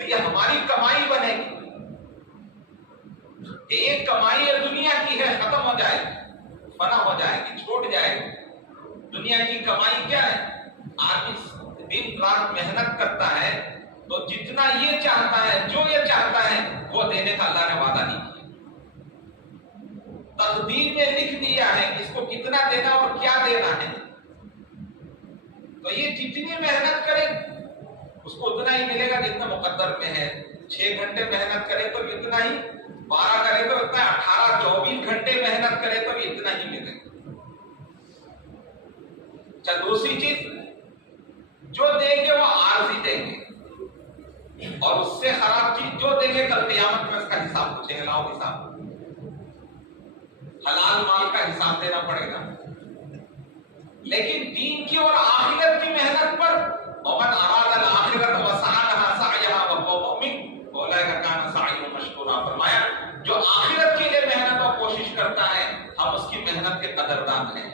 یہ ہماری کمائی بنے گی۔ ایک کمائی دنیا کی ہے، ختم ہو جائے گی، فنا ہو جائے گی، چھوٹ جائے گی۔ دنیا کی کمائی کیا ہے؟ آدمی دن رات محنت کرتا ہے تو جتنا یہ چاہتا ہے، جو یہ چاہتا ہے، وہ دینے کا اللہ نے وعدہ نہیں کیا۔ تقدیر میں لکھ دیا ہے کہ اس کو کتنا دینا اور کیا دینا ہے، تو یہ جتنی محنت کرے اس کو اتنا ہی ملے گا جتنا مقدر میں ہے۔ 6 گھنٹے محنت کرے تو اتنا ہی، 12 کرے تو اتنا، 18 24 گھنٹے محنت کرے تو اتنا ہی ملے گا۔ اچھا، دوسری چیز، جو دیں گے وہ عارضی دیں گے، اور اس سے خراب چیز جو دیں گے کل قیامت میں اس کا حساب پوچھیں گے، لاؤ حساب۔ حلال مال کا حساب دینا پڑے گا، لیکن دین کی اور آخرت کی محنت پر ومن اراد الآخرۃ وسعى لها سعيها وهو مؤمن اولئک کان سعیهم مشکورا۔ فرمایا جو آخرت کے لیے محنت اور کوشش کرتا ہے، ہم اس کی محنت کے قدردان ہیں۔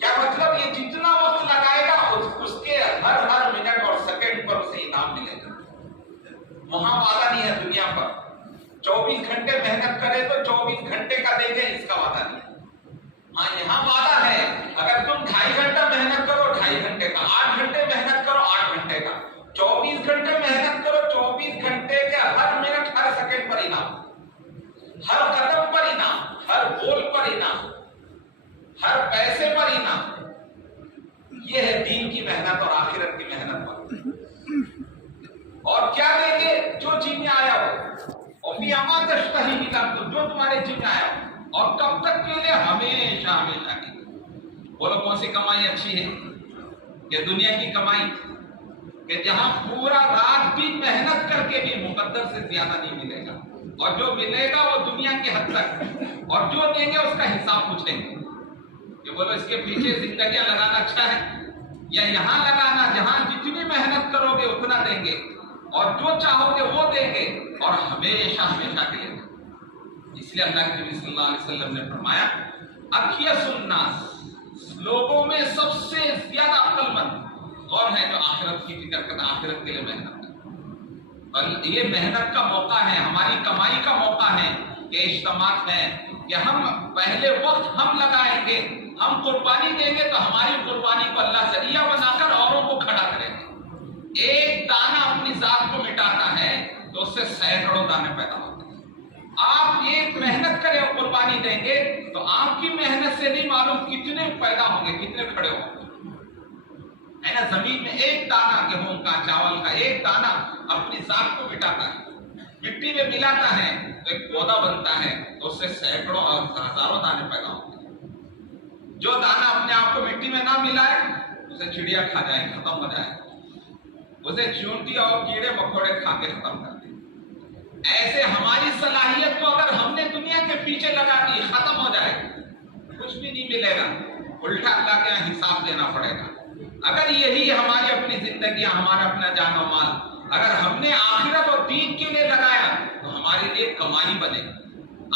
کیا مطلب؟ یہ جتنا وقت لگائے گا اس کے ہر منٹ اور سیکنڈ پر اسے انعام ملے گا۔ وہاں وعدہ نہیں ہے دنیا پر 24 گھنٹے محنت کرے تو 24 گھنٹے کا دیکھیں، اس کا وعدہ نہیں ہے۔ ہاں، یہاں وعدہ ہے اگر تم 2.5 گھنٹہ محنت کرو 2.5 گھنٹے کا، 8 گھنٹے محنت کرو 8 گھنٹے کا، 24 گھنٹے محنت کرو 24 گھنٹے کے ہر منٹ ہر سیکنڈ پر انعام، ہر قدم پر انعام، ہر بول پر انعام، ہر پیسے پر انعام۔ یہ ہے دین کی محنت اور آخرت کی محنت پر۔ اور کیا دیں گے؟ جو جی میں آیا ہو، اور فی ما تشتہی الانفس، جو تمہارے جی میں آیا ہو، اور کب تک کے لیے؟ ہمیشہ ہمیشہ کی۔ بولو کون سی کمائی اچھی ہے؟ یہ دنیا کی کمائی کہ جہاں پورا رات بھی محنت کر کے بھی مقدر سے زیادہ نہیں ملے گا، اور جو ملے گا وہ دنیا کی حد تک، اور جو دیں گے اس کا حساب پوچھیں گے کہ بولو اس کے پیچھے زندگیاں لگانا اچھا ہے یا یہاں لگانا جہاں جتنی محنت کرو گے اتنا دیں گے، اور جو چاہو گے وہ دیں گے، اور ہمیشہ ہمیشہ کے لیے۔ اس لیے اللہ کے نبی صلی اللہ علیہ وسلم نے فرمایا اکیس الناس، لوگوں میں سب سے زیادہ عقل مند کون ہے؟ جو آخرت کی فکر کرتا، آخرت کے لیے محنت کرتا۔ اور یہ محنت کا موقع ہے، ہماری کمائی کا موقع ہے کہ اجتماعات ہے کہ ہم پہلے وقت ہم لگائیں گے، ہم قربانی دیں گے تو ہماری قربانی کو اللہ ذریعہ بنا کر اوروں کو کھڑا کریں گے۔ ایک دانہ اپنی ذات کو مٹاتا ہے تو اس سے سینکڑوں دانے پیدا ہوتے ہیں۔ آپ ایک محنت کریں اور قربانی دیں گے تو آپ کی محنت سے نہیں معلوم کتنے پیدا ہوں گے، کتنے کھڑے ہوں گے۔ ہے نا، زمین میں ایک دانہ گیہوں کا، چاول کا ایک دانہ اپنی ذات کو مٹاتا ہے، مٹی میں ملاتا ہے تو ایک پودا بنتا ہے تو اس سے سینکڑوں اور ہزاروں دانے پیدا ہوتے ہیں. جو دانا اپنے آپ کو مٹی میں نہ ملائے اسے چڑیا کھا جائے، ختم ہو جائے، اسے چونٹی اور کیڑے مکوڑے کھا کے ختم کر دیں. ایسے ہماری صلاحیت کو اگر ہم نے دنیا کے پیچھے لگا دی ختم ہو جائے، کچھ بھی نہیں ملے گا، الٹا اللہ کے یہاں حساب دینا پڑے گا. اگر یہی ہماری اپنی زندگی، ہمارا اپنا جان و مال اگر ہم نے آخرت اور دین کے لیے لگایا تو ہمارے لیے کمائی بنے.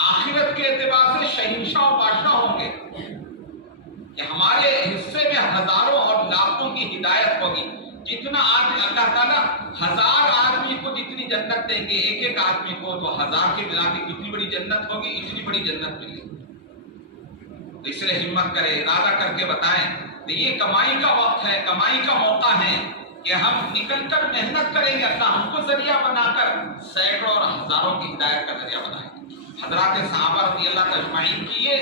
آخرت کے اعتبار سے شہنشاہ و بادشاہ ہوں گے کہ ہمارے حصے میں ہزاروں اور لاکھوں کی ہدایت ہوگی. جتنا آج اللہ تعالیٰ 1000 آدمی کو جتنی جنت دیں گے، ایک ایک آدمی کو تو 1000 کے ملا کے کتنی بڑی جنت ہوگی، اتنی بڑی جنت ملے گی. تو اس لیے ہمت کرے، ارادہ کر کے بتائیں کہ یہ کمائی کا وقت ہے، کمائی کا موقع ہے کہ ہم نکل کر محنت کریں گے. اللہ ہم کو ذریعہ بنا کر سینکڑوں اور ہزاروں کی ہدایت کا ذریعہ بنائیں گے. حضرات صحابہ رضی اللہ اجمعین کی یہ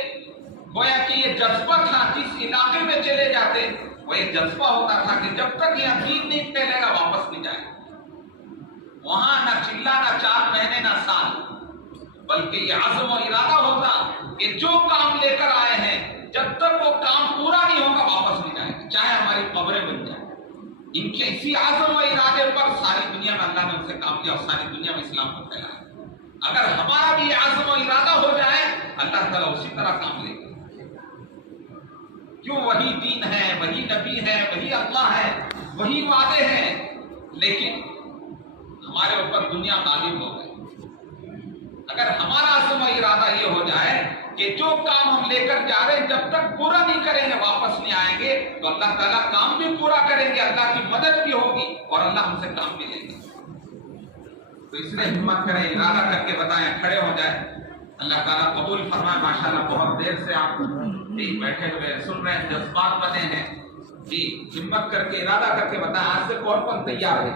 گویا کہ یہ جذبہ تھا، جس علاقے میں چلے جاتے وہ ایک جذبہ ہوتا تھا کہ جب تک یہ دین نہیں پھیلے گا واپس نہیں جائے. وہاں نہ چلا، نہ 4 مہینے، نہ سال، بلکہ یہ عزم و ارادہ ہوتا کہ جو کام لے کر آئے ہیں جب تک وہ کام پورا نہیں ہوگا واپس نہیں جائیں گے، چاہے ہماری قبریں بن جائیں. ان کے اسی عزم و ارادے پر ساری دنیا میں اللہ نے ان سے کام کیا اور ساری دنیا میں اسلام کو پھیلایا. اگر ہمارا بھی عزم و ارادہ ہو جائے اللہ تعالیٰ اسی طرح کام لے گا. کیوں؟ وہی دین ہے، وہی نبی ہے، وہی اللہ ہے، وہی وعدے ہیں، لیکن ہمارے اوپر دنیا غالب ہو گئی. اگر ہمارا عزم و ارادہ یہ ہو جائے کہ جو کام ہم لے کر جا رہے ہیں جب تک پورا نہیں کریں گے واپس نہیں آئیں گے تو اللہ تعالیٰ کام بھی پورا کریں گے، اللہ کی مدد بھی ہوگی اور اللہ ہم سے کام بھی لیں گے. تو اس لیے ہمت کریں، ارادہ کر کے بتائیں، کھڑے ہو جائیں. اللہ تعالیٰ قبول فرمائے. ماشاءاللہ بہت دیر سے آپ بیٹھے ہوئے سن رہے ہیں، جذبات بنے ہیں. جی ہمت کر کے ارادہ کر کے بتائیں. آج سے کون کون تیار ہے؟